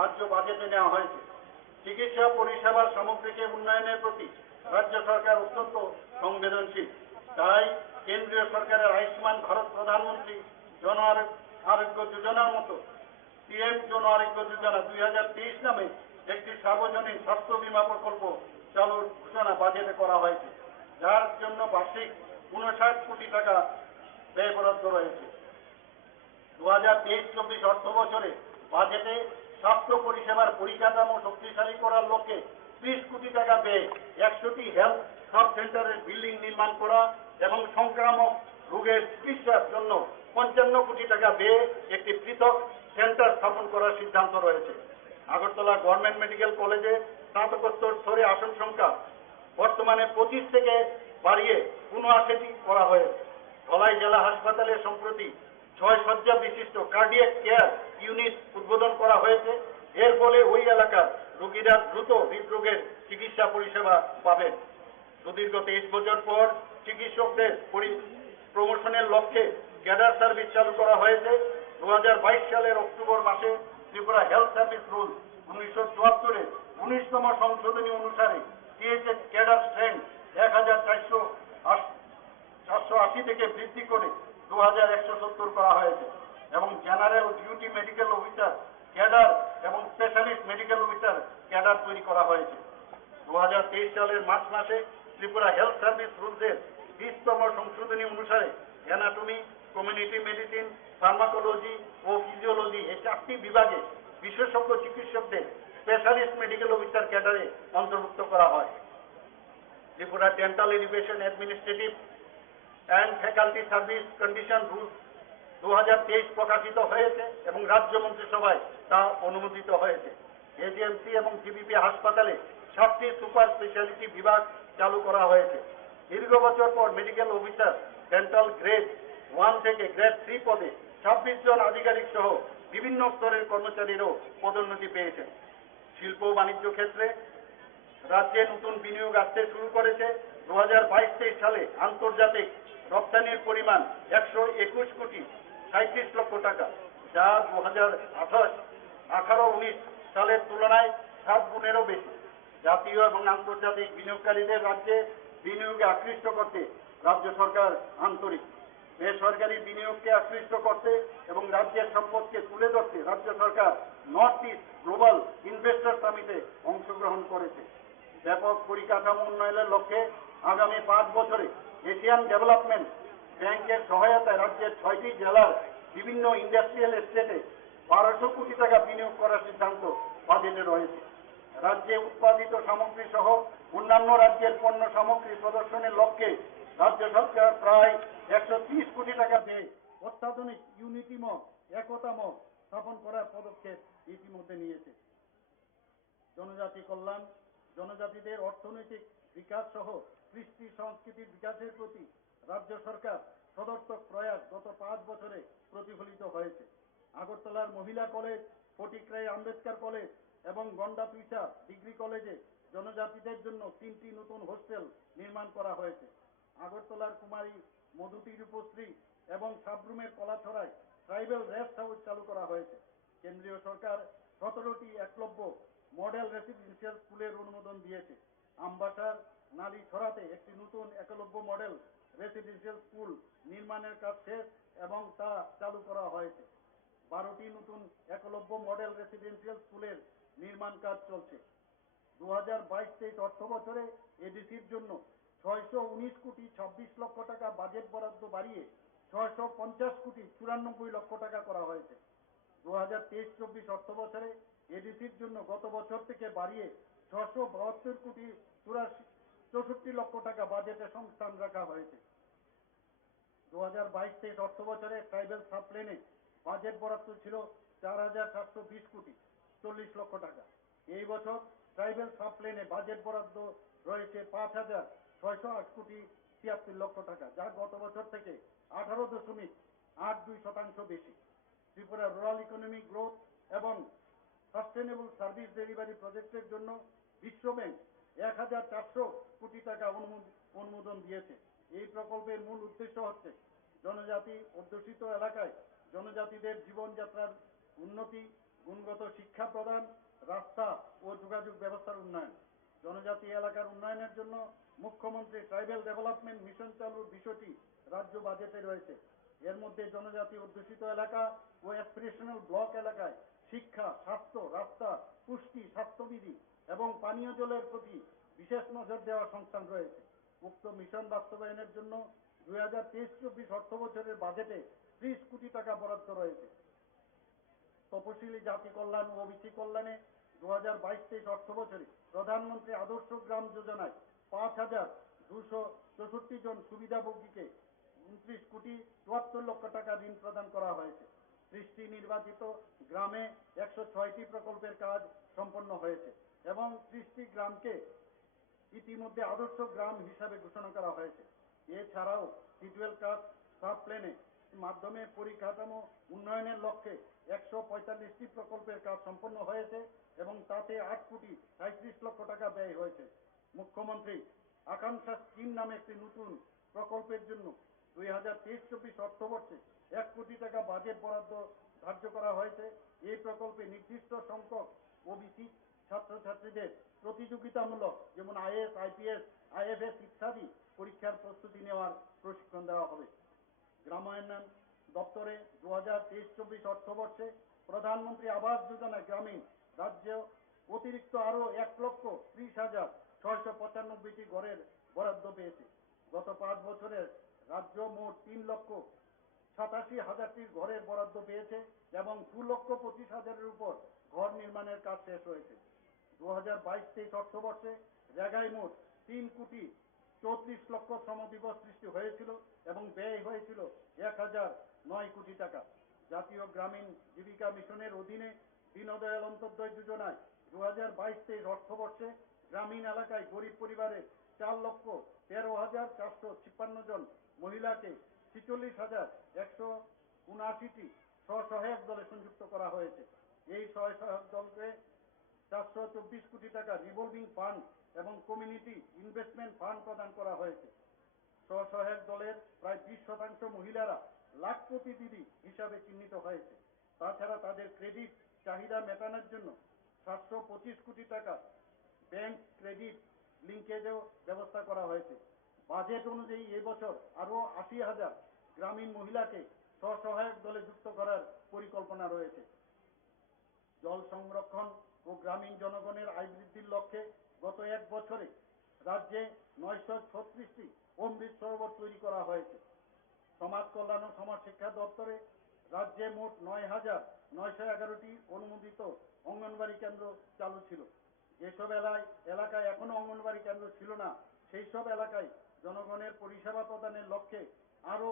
রাজ্য বাজেটে নেওয়া হয়েছে। চিকিৎসা পরিষেবার সামগ্রিক উন্নয়নের প্রতি রাজ্য সরকার অত্যন্ত সংবেদনশীল। তাই কেন্দ্রীয় সরকারের আয়ুষ্মান ভারত প্রধানমন্ত্রী জন আরোগ্য যোজনার মতো পিএম জন আরোগ্য যোজনা 2023 নামে একটি সার্বজনীন স্বাস্থ্য বীমা প্রকল্প চালুর ঘোষণা বাজেটে করা হয়েছে, যার জন্য বার্ষিক 59 কোটি টাকা ব্যয় বরাদ্দ রয়েছে। 2023-24 অর্থ বছরে বাজেটে স্বাস্থ্য পরিষেবার পরিকাঠামো শক্তিশালী করার লক্ষ্যে 30 কোটি টাকা ব্যয় 100টি হেলথ সাব সেন্টারের বিল্ডিং নির্মাণ করা এবং সংক্রামক রোগের চিকিৎসার জন্য 55 কোটি টাকা ব্যয়ে একটি পৃথক সেন্টার স্থাপন করার সিদ্ধান্ত রয়েছে। আগরতলা গভর্নমেন্ট মেডিকেল কলেজে স্নাতকোত্তর স্তরে আসন সংখ্যা বর্তমানে 25 থেকে বাড়িয়ে 79টি করা হয়েছে। ধলাই জেলা হাসপাতালে সম্প্রতি 6 শয্যা বিশিষ্ট কার্ডিয়াক কেয়ার ইউনিট উদ্বোধন করা হয়েছে। এর ফলে ওই এলাকার রোগীরা দ্রুত হৃদরোগের চিকিৎসা পরিষেবা পাবেন। সুদীর্ঘ 23 বছর পর চিকিৎসকদের প্রমোশনের লক্ষ্যে ক্যাডার সার্ভিস চালু করা হয়েছে। 2022 সালের অক্টোবর মাসে ত্রিপুরা হেলথ সার্ভিস রুল 1974-এর 19তম সংশোধনী অনুসারে সিএইচএস ক্যাডার স্ট্রেংথ 1480 থেকে বৃদ্ধি করে 2170 করা হয়েছে এবং general duty medical officer cadre এবং স্পেশালিস্ট মেডিকেল অফিসার ক্যাডার তৈরি করা হয়েছে। 2023 সালের মার্চ মাসে ত্রিপুরা হেলথ সার্ভিস রুলসের 20তম সংশোধনী অনুসারে অ্যানাটমি, কমিউনিটি মেডিসিন, ফার্মাকোলজি ও ফিজিওলজি এই 4টি বিভাগে বিশেষজ্ঞ চিকিৎসকদের স্পেশালিস্ট মেডিকেল অফিসার ক্যাডারে অন্তর্ভুক্ত করা হয়। Tripura dental education administrative and faculty service condition rules 2023 প্রকাশিত হয়েছে এবং রাজ্য মন্ত্রিসভায় তা অনুমোদিত হয়েছে। এজিএমসি এবং জিবিপি হাসপাতালে 7টি সুপার স্পেশালিটি বিভাগ চালু করা হয়েছে। দীর্ঘ বছর পর মেডিকেল অফিসার ডেন্টাল গ্রেড 1 থেকে গ্রেড 3 পদে 26 জন আধিকারিক সহ বিভিন্ন স্তরের কর্মচারীরাও পদোন্নতি পেয়েছেন। শিল্প ও বাণিজ্য ক্ষেত্রে রাজ্যে নতুন বিনিয়োগ আসতে শুরু করেছে। 2022-23 সালে আন্তর্জাতিক রপ্তানির পরিমাণ 121 কোটি 37 লক্ষ টাকা, যা 2018-19 সালের তুলনায় 7 গুণেরও বেশি। জাতীয় এবং আন্তর্জাতিক বিনিয়োগকারীদের রাজ্যে বিনিয়োগে আকৃষ্ট করতে রাজ্য সরকার আন্তরিক। বেসরকারি বিনিয়োগকে আকৃষ্ট করতে এবং রাজ্যের সম্পদকে তুলে ধরতে রাজ্য সরকার নর্থ ইস্ট গ্লোবাল ইনভেস্টর সামিটে অংশগ্রহণ করেছে। ব্যাপক পরিকাঠামো উন্নয়নের লক্ষ্যে আগামী 5 বছরে এশিয়ান ডেভেলপমেন্ট ব্যাংকের সহায়তায় রাজ্যের 6টি জেলার বিভিন্ন ইন্ডাস্ট্রিয়াল এস্টেটে 1200 কোটি টাকা বিনিয়োগ করার সিদ্ধান্ত বাজেটে রয়েছে। রাজ্যে উৎপাদিত সামগ্রী সহ অন্যান্য রাজ্যের পণ্য সামগ্রী প্রদর্শনের লক্ষ্যে রাজ্য সরকার প্রায় 130 কোটি টাকা ব্যয়ে অত্যাধুনিক ইউনিটি মল, একতা মল স্থাপন করার পদক্ষেপ ইতিমধ্যে নিয়েছে। জনজাতি কল্যাণ, জনজাতিদের অর্থনৈতিক বিকাশ সহ কৃষ্টি সংস্কৃতির বিকাশের প্রতি রাজ্য সরকার সদর্থক প্রয়াস গত 5 বছরে প্রতিফলিত হয়েছে। আগরতলার মহিলা কলেজ, ফটিকরাই আম্বেদকর কলেজ এবং গন্ডাতুইসা ডিগ্রি কলেজে জনজাতিদের জন্য 3টি নতুন হোস্টেল নির্মাণ করা হয়েছে। আগরতলার কুমারী মধুতি রূপশ্রী এবং সাবরুমের কলাছড়ায় ট্রাইবেল রেস্ট হাউস চালু করা হয়েছে। কেন্দ্রীয় সরকার 17টি একলব্য মডেল রেসিডেন্সিয়াল স্কুলের অনুমোদন দিয়েছে। আমবাসার নালীছড়াতে একটি নতুন একলব্য মডেল রেসিডেন্সিয়াল স্কুল নির্মাণের কাজ শেষ এবং তা চালু করা হয়েছে। 12টি নতুন একলব্য মডেল রেসিডেন্সিয়াল স্কুলের নির্মাণ কাজ চলছে। 2022-23 অর্থ বছরে এডিসির জন্য 619 কোটি 26 লক্ষ টাকা বাজেট বরাদ্দ বাড়িয়ে 650 কোটি 94 লক্ষ টাকা করা হয়েছে। 2023-24 অর্থ বছরে এডিসির জন্য গত বছর থেকে বাড়িয়ে 672 কোটি 64 লক্ষ টাকা বাজেটে সংস্থান রাখা হয়েছে। 2022-23 অর্থ বছরে ট্রাইবেল সাবপ্লেনে বাজেট বরাদ্দ ছিল 4,720 কোটি 40 লক্ষ টাকা। এই বছর ট্রাইবেল সাবপ্লেনে বাজেট বরাদ্দ রয়েছে 5,608 কোটি 73 লক্ষ টাকা, যা গত বছর থেকে 18.82% বেশি। ত্রিপুরা রুরাল ইকোনমিক গ্রোথ এবং সাস্টেনেবল সার্ভিস ডেলিভারি প্রজেক্টের জন্য বিশ্ব ব্যাংক 1,400 কোটি টাকা অনুমোদন দিয়েছে। এই প্রকল্পের মূল উদ্দেশ্য হচ্ছে জনজাতি অধ্যুষিত এলাকায় জনজাতিদের জীবনযাত্রার উন্নতি, গুণগত শিক্ষা প্রদান, রাস্তা ও যোগাযোগ ব্যবস্থার উন্নয়ন। জনজাতি এলাকার উন্নয়নের জন্য মুখ্যমন্ত্রী ট্রাইবেল ডেভেলপমেন্ট মিশন চালুর বিষয়টি রাজ্য বাজেটে রয়েছে। এর মধ্যে জনজাতি অধ্যুষিত এলাকা ও অ্যাসপিরেশনাল ব্লক এলাকায় শিক্ষা, স্বাস্থ্য, রাস্তা, পুষ্টি, স্বাস্থ্যবিধি এবং পানীয় জলের প্রতি বিশেষ নজর দেওয়ার সংস্থান রয়েছে। উক্ত মিশন বাস্তবায়নের জন্য 2023-24 অর্থ বছরের বাজেটে 30 কোটি টাকা বরাদ্দ রয়েছে। তপশিলি জাতি কল্যাণ ও ওবিসি কল্যাণে 2022-23 অর্থ বছরে প্রধানমন্ত্রী আদর্শ গ্রাম যোজনায় 5,264 জন সুবিধাভোগীকে 29 কোটি 74 লক্ষ টাকা ঋণ প্রদান করা হয়েছে। 30টি নির্বাচিত গ্রামে 106টি প্রকল্পের কাজ সম্পন্ন হয়েছে এবং 30টি গ্রামকে ইতিমধ্যে আদর্শ গ্রাম হিসাবে ঘোষণা করা হয়েছে। এছাড়াও শিডিউল কাস্ট সাব প্ল্যানে মাধ্যমে পরিকাঠামো উন্নয়নের লক্ষ্যে 145টি প্রকল্পের কাজ সম্পন্ন হয়েছে এবং তাতে 8 কোটি 37 লক্ষ টাকা ব্যয় হয়েছে। মুখ্যমন্ত্রী আকাঙ্ক্ষা স্কিম নামে একটি নতুন প্রকল্পের জন্য 2023-24 অর্থবর্ষে 1 কোটি টাকা বাজেট বরাদ্দ ধার্য করা হয়েছে। এই প্রকল্পে নির্দিষ্ট সংখ্যক ওবিসি ছাত্রছাত্রীদের প্রতিযোগিতামূলক যেমন আইএস, আইপিএস, আইএফএস ইত্যাদি পরীক্ষার প্রস্তুতি নেওয়ার প্রশিক্ষণ দেওয়া হবে। গ্রামায়ণ দপ্তরে 2023-24 অর্থবর্ষে প্রধানমন্ত্রী আবাস যোজনা গ্রামীণ রাজ্য অতিরিক্ত আরো 1,30,695টি ঘরের বরাদ্দ পেয়েছে। গত 5 বছরের রাজ্য মোট 3,87,000টির ঘরের বরাদ্দ পেয়েছে এবং 2,25,000-এর উপর ঘর নির্মাণের কাজ শেষ হয়েছে। 2022-23 অর্থবর্ষে রেগায় মোট 3 কোটি 34 লক্ষ শ্রমদিবস সৃষ্টি হয়েছিল এবং ব্যয় হয়েছিল 1,009 কোটি টাকা। জাতীয় গ্রামীণ জীবিকা মিশনের অধীনে দীনদয়াল অন্তর্দয় যোজনায় 2022-23 অর্থবর্ষে গ্রামীণ এলাকায় গরিব পরিবারের 4,13,456 জন মহিলাকে 46,179টি স্বসহায়ক দলে সংযুক্ত করা হয়েছে। এই স্বসহায়ক দলকে 424 কোটি টাকা রিভলভিং ফান্ড এবং কমিউনিটি ইনভেস্টমেন্ট ফান্ড প্রদান করা হয়েছে। স্বসহায়ক দলের প্রায় 20% মহিলারা লাখপতি দিদি হিসাবে চিহ্নিত হয়েছে। তাছাড়া তাদের ক্রেডিট চাহিদা মেটানোর জন্য 725 কোটি টাকা ব্যাংক ক্রেডিট লিঙ্কেজেও ব্যবস্থা করা হয়েছে। বাজেট অনুযায়ী এবছর আরো 80,000 গ্রামীণ মহিলাকে স্বসহায়ক দলে যুক্ত করার পরিকল্পনা রয়েছে। জল সংরক্ষণ ও গ্রামীণ জনগণের আয় বৃদ্ধির লক্ষ্যে গত 1 বছরে রাজ্যে 936টি অমৃত সরোবর তৈরি করা হয়েছে। সমাজ কল্যাণ ও সমাজ শিক্ষা দপ্তরে রাজ্যে মোট 9,911টি অনুমোদিত অঙ্গনবাড়ি কেন্দ্র চালু ছিল। যেসব এলাকায় এখনো অঙ্গনবাড়ি কেন্দ্র ছিল না, সেই সব এলাকায় জনগণের পরিষেবা প্রদানের লক্ষ্যে আরো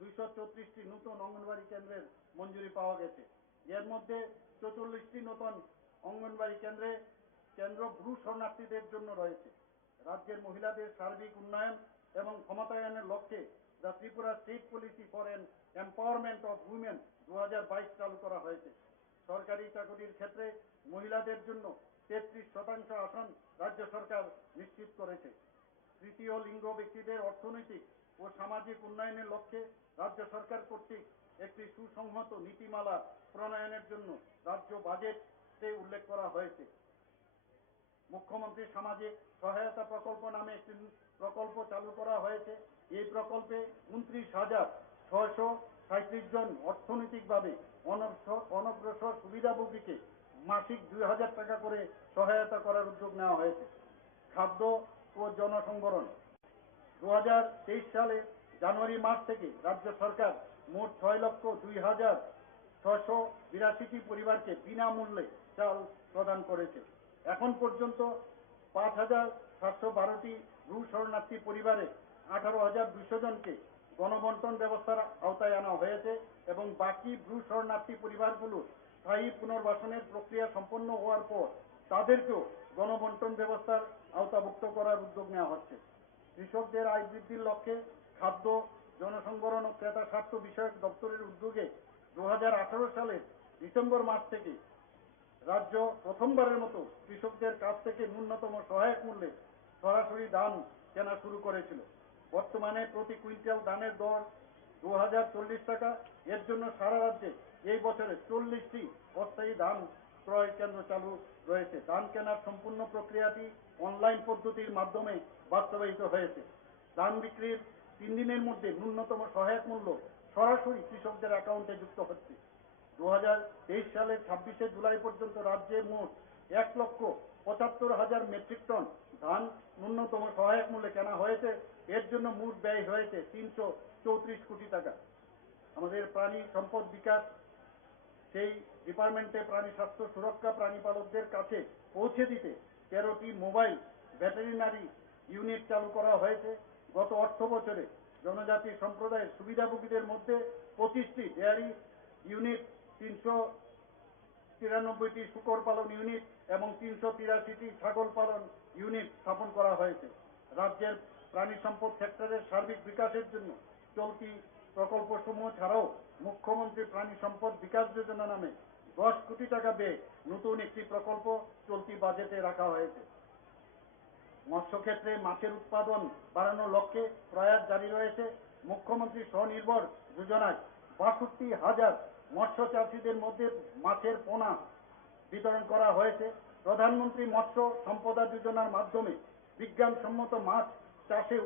234টি নতুন অঙ্গনবাড়ি কেন্দ্রের মঞ্জুরি পাওয়া গেছে। এর মধ্যে 44টি নতুন অঙ্গনবাড়ি কেন্দ্র ভ্রূ শরণার্থীদের জন্য রয়েছে। রাজ্যের মহিলাদের সার্বিক উন্নয়ন এবং ক্ষমতায়নের লক্ষ্যে the Tripura state policy for N empowerment of women 2022 চালু করা হয়েছে। সরকারি চাকরির ক্ষেত্রে মহিলাদের জন্য 33% আসন রাজ্য সরকার নিশ্চিত করেছে। তৃতীয় লিঙ্গ ব্যক্তিদের অর্থনৈতিক ও সামাজিক উন্নয়নের লক্ষ্যে রাজ্য সরকার কর্তৃক একটি সুসংহত নীতিমালা প্রণয়নের জন্য রাজ্য বাজেটে উল্লেখ করা হয়েছে। মুখ্যমন্ত্রী সামাজিক সহায়তা প্রকল্প নামে একটি প্রকল্প চালু করা হয়েছে। এই প্রকল্পে 29,637 জন অর্থনৈতিকভাবে অনগ্রসর সুবিধাভোগীকে মাসিক 2,000 টাকা করে সহায়তা করার উদ্যোগ নেওয়া হয়েছে। খাদ্য ও জনসংবরণ 2023 সালে জানুয়ারি মাস থেকে রাজ্য সরকার মোট 6,02,682টি পরিবারকে বিনামূল্যে চাল প্রদান করেছে। এখন পর্যন্ত 5,712টি ভূ শরণার্থী পরিবারে 18,200 জনকে গণবন্টন ব্যবস্থার আওতায় আনা হয়েছে এবং বাকি ভূ শরণার্থী পরিবারগুলো স্থায়ী পুনর্বাসনের প্রক্রিয়া সম্পন্ন হওয়ার পর তাদেরকেও গণবন্টন ব্যবস্থার আওতাভুক্ত করার উদ্যোগ নেওয়া হচ্ছে। কৃষকদের আয় বৃদ্ধির লক্ষ্যে খাদ্য, জনসংবরণ ও ক্রেতা স্বার্থ বিষয়ক দপ্তরের উদ্যোগে 2018 সালের ডিসেম্বর মাস থেকে রাজ্য প্রথমবারের মতো কৃষকদের কাছ থেকে ন্যূনতম সহায়ক মূল্যে সরাসরি ধান কেনা শুরু করেছিল। বর্তমানে প্রতি কুইন্টাল ধানের দর 2,040 টাকা। এর জন্য সারা রাজ্যে এই বছরে 40টি অস্থায়ী ধান ক্রয় কেন্দ্র চালু রয়েছে। ধান কেনার সম্পূর্ণ প্রক্রিয়াটি অনলাইন পদ্ধতির মাধ্যমে বাস্তবায়িত হয়েছে। ধান বিক্রির 3 দিনের মধ্যে ন্যূনতম সহায়ক মূল্য সরাসরি কৃষকদের অ্যাকাউন্টে যুক্ত হচ্ছে। 2023 সালের 26শে জুলাই পর্যন্ত রাজ্যে মোট 1,75,000 মেট্রিক টন ধান ন্যূনতম সহায়ক মূল্যে কেনা হয়েছে। এর জন্য মোট ব্যয় হয়েছে 334 কোটি টাকা। আমাদের প্রাণী সম্পদ বিকাশ সেই ডিপার্টমেন্টে প্রাণী স্বাস্থ্য সুরক্ষা প্রাণী পালকদের কাছে পৌঁছে দিতে 13টি মোবাইল ভেটেরিনারি ইউনিট চালু করা হয়েছে। গত অর্থ বছরে জনজাতি সম্প্রদায়ের সুবিধাভোগীদের মধ্যে 25টি ডেয়ারি ইউনিট, 393টি শূকর পালন ইউনিট এবং 383টি ছাগল পালন ইউনিট স্থাপন করা হয়েছে। রাজ্যের প্রাণী সম্পদ সেক্টরের সার্বিক বিকাশের জন্য চলতি প্রকল্পসমূহ ছাড়াও মুখ্যমন্ত্রী প্রাণী সম্পদ বিকাশ যোজনা নামে 10 কোটি টাকা ব্যয়ে নতুন একটি প্রকল্প চলতি বাজেটে রাখা হয়েছে। মৎস্য ক্ষেত্রে মাছের উৎপাদন বাড়ানোর লক্ষ্যে প্রয়াস জারি রয়েছে। মুখ্যমন্ত্রী স্বনির্ভর যোজনায় 62,000 মৎস্য চাষীদের মধ্যে মাছের পোনা বিতরণ করা হয়েছে। প্রধানমন্ত্রী মৎস্য সম্পদা যোজনার মাধ্যমে বিজ্ঞানসম্মত মাছ চাষে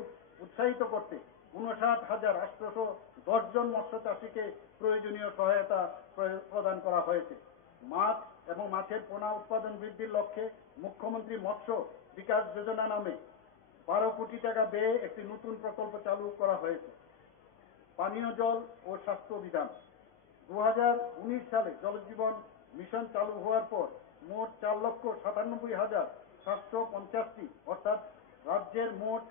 উৎসাহিত করতে 59,810 জন মৎস্য চাষীকে প্রয়োজনীয় সহায়তা প্রদান করা হয়েছে। মাছ এবং মাছের পোনা উৎপাদন বৃদ্ধির লক্ষ্যে মুখ্যমন্ত্রী মৎস্য বিকাশ যোজনা নামে 12 কোটি টাকা ব্যয়ে একটি নতুন প্রকল্প চালু করা হয়েছে। পানীয় জল ও স্বাস্থ্য বিধান 2019 সালে জলজীবন মিশন চালু হওয়ার পর মোট 4,97,750টি অর্থাৎ রাজ্যের মোট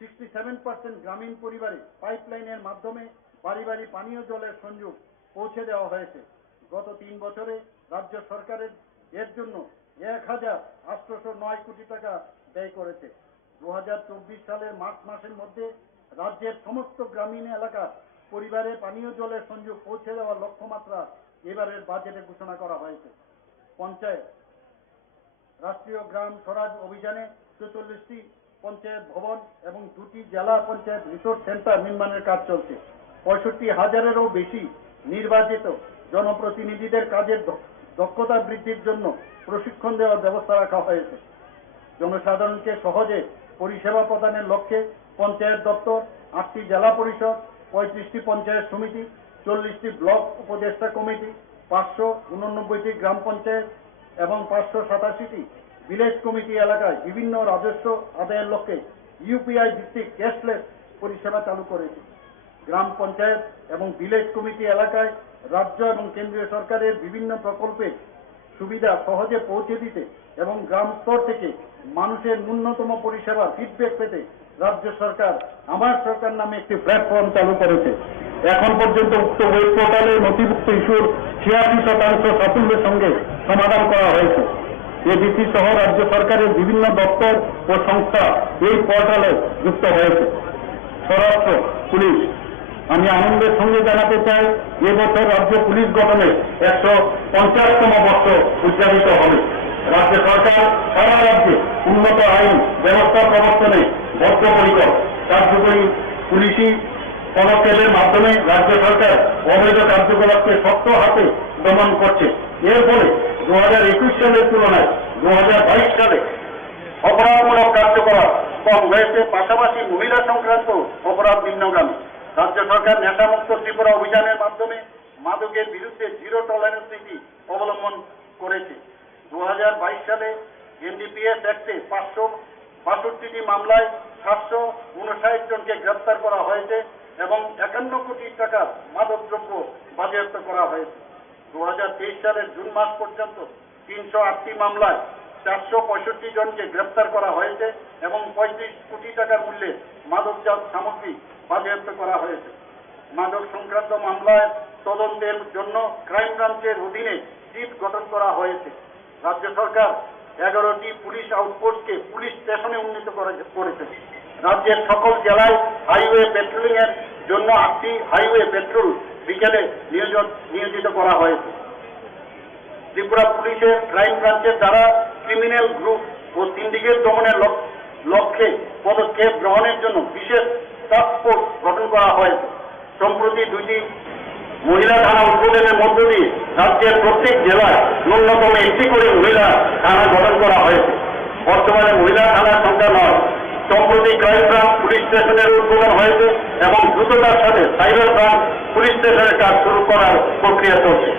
67% গ্রামীণ পরিবারে পাইপলাইনের মাধ্যমে বাড়ি বাড়ি পানীয় জলের সংযোগ পৌঁছে দেওয়া হয়েছে। গত 3 বছরে রাজ্য সরকারের এর জন্য 1,809 কোটি টাকা ব্যয় করেছে। 2024 সালের মার্চ মাসের মধ্যে রাজ্যের সমস্ত গ্রামীণ এলাকার পরিবারে পানীয় জলের সংযোগ পৌঁছে দেওয়ার লক্ষ্যমাত্রা এবারের বাজেটে ঘোষণা করা হয়েছে। পঞ্চায়েত রাষ্ট্রীয় গ্রাম স্বরাজ অভিযানে 44টি পঞ্চায়েত ভবন এবং 2টি জেলা পঞ্চায়েত রিসোর্স সেন্টার নির্মাণের কাজ চলছে। 65,000-এরও বেশি নির্বাচিত জনপ্রতিনিধিদের কাজের দক্ষতা বৃদ্ধির জন্য প্রশিক্ষণ দেওয়ার ব্যবস্থা রাখা হয়েছে। জনসাধারণকে সহজে পরিষেবা প্রদানের লক্ষ্যে পঞ্চায়েত দপ্তর, 8টি জেলা পরিষদ, 35টি পঞ্চায়েত সমিতি, 40টি ব্লক উপদেষ্টা কমিটি, 589টি গ্রাম পঞ্চায়েত এবং 587টি ভিলেজ কমিটি এলাকায় বিভিন্ন রাজস্ব আদায়ের লক্ষ্যে ইউপিআই ভিত্তিক ক্যাশলেস পরিষেবা চালু করেছে। গ্রাম পঞ্চায়েত এবং ভিলেজ কমিটি এলাকায় রাজ্য এবং কেন্দ্রীয় সরকারের বিভিন্ন প্রকল্পের সুবিধা সহজে পৌঁছে দিতে এবং গ্রাম স্তর থেকে মানুষের ন্যূনতম পরিষেবা ফিডব্যাক পেতে রাজ্য সরকার আমার সরকার নামে একটি প্ল্যাটফর্ম চালু করেছে। এখন পর্যন্ত উক্ত ওয়েব পোর্টালে নথিভুক্ত ইস্যুর 86% সাফল্যের সঙ্গে সমাধান করা হয়েছে। এডিসি সহ রাজ্য সরকারের বিভিন্ন দপ্তর ও সংস্থা এই পোর্টালে যুক্ত হয়েছে। স্বরাষ্ট্র পুলিশ, আমি আনন্দের সঙ্গে জানাতে চাই এবছর রাজ্য পুলিশ গঠনের 150তম বর্ষ উদযাপিত হবে। রাজ্য সরকার সারা রাজ্যে উন্নত আইন ব্যবস্থা প্রবর্তনে বদ্ধপরিকর। কার্যকরী পুলিশি পদক্ষেপের মাধ্যমে রাজ্য সরকার অবৈধ কার্যকলাপকে শক্ত হাতে দমন করছে। এর ফলে 2021 সালের তুলনায় 2022 সালে অপরাধমূলক কার্যকলাপ কম হয়েছে, পাশাপাশি মহিলা সংক্রান্ত অপরাধ নিম্নগামী। রাজ্য সরকার নেশামুক্ত ত্রিপুরা অভিযানের মাধ্যমে মাদকের বিরুদ্ধে জিরো টলারেন্স নীতি অবলম্বন করেছে। 2022 সালে এনডিপিএস অ্যাক্টে 562টি মামলায় 759 জনকে গ্রেপ্তার করা হয়েছে এবং 51 কোটি টাকার মাদকদ্রব্য বাজেয়াপ্ত করা হয়েছে। 2023 সালের জুন মাস পর্যন্ত 308টি মামলায় 465 জনকে গ্রেপ্তার করা হয়েছে এবং 35 কোটি টাকার মূল্যের মাদকজাত সামগ্রী বাজেয়াপ্ত করা হয়েছে। মাদক সংক্রান্ত মামলায় তদন্তের জন্য ক্রাইম ব্রাঞ্চের অধীনে টিম গঠন করা হয়েছে। রাজ্য সরকার 11টি পুলিশ আউটপোস্টকে পুলিশ স্টেশনে উন্নীত করেছে। রাজ্যের সকল জেলায় হাইওয়ে পেট্রোলিং এর জন্য 8টি হাইওয়ে পেট্রোল বিকেলে নিয়োজিত করা হয়েছে। ত্রিপুরা পুলিশের ক্রাইম ব্রাঞ্চের দ্বারা ক্রিমিনাল গ্রুপ ও সিন্ডিকেট দমনের লক্ষ্যে পদক্ষেপ গ্রহণের জন্য বিশেষ টাস্ক ফোর্স গঠন করা হয়েছে। সম্প্রতি 2টি মহিলা থানা উদ্বোধনের মধ্য দিয়ে রাজ্যের প্রত্যেক জেলায় ন্যূনতম 1টি করে মহিলা থানা গঠন করা হয়েছে। বর্তমানে মহিলা থানার সংখ্যা 9। সম্প্রতি ক্রাইম ব্রাঞ্চ পুলিশ স্টেশনের উদ্বোধন হয়েছে এবং দ্রুততার সাথে সাইবার ব্রাঞ্চ পুলিশ স্টেশনের কাজ শুরু করার প্রক্রিয়া চলছে।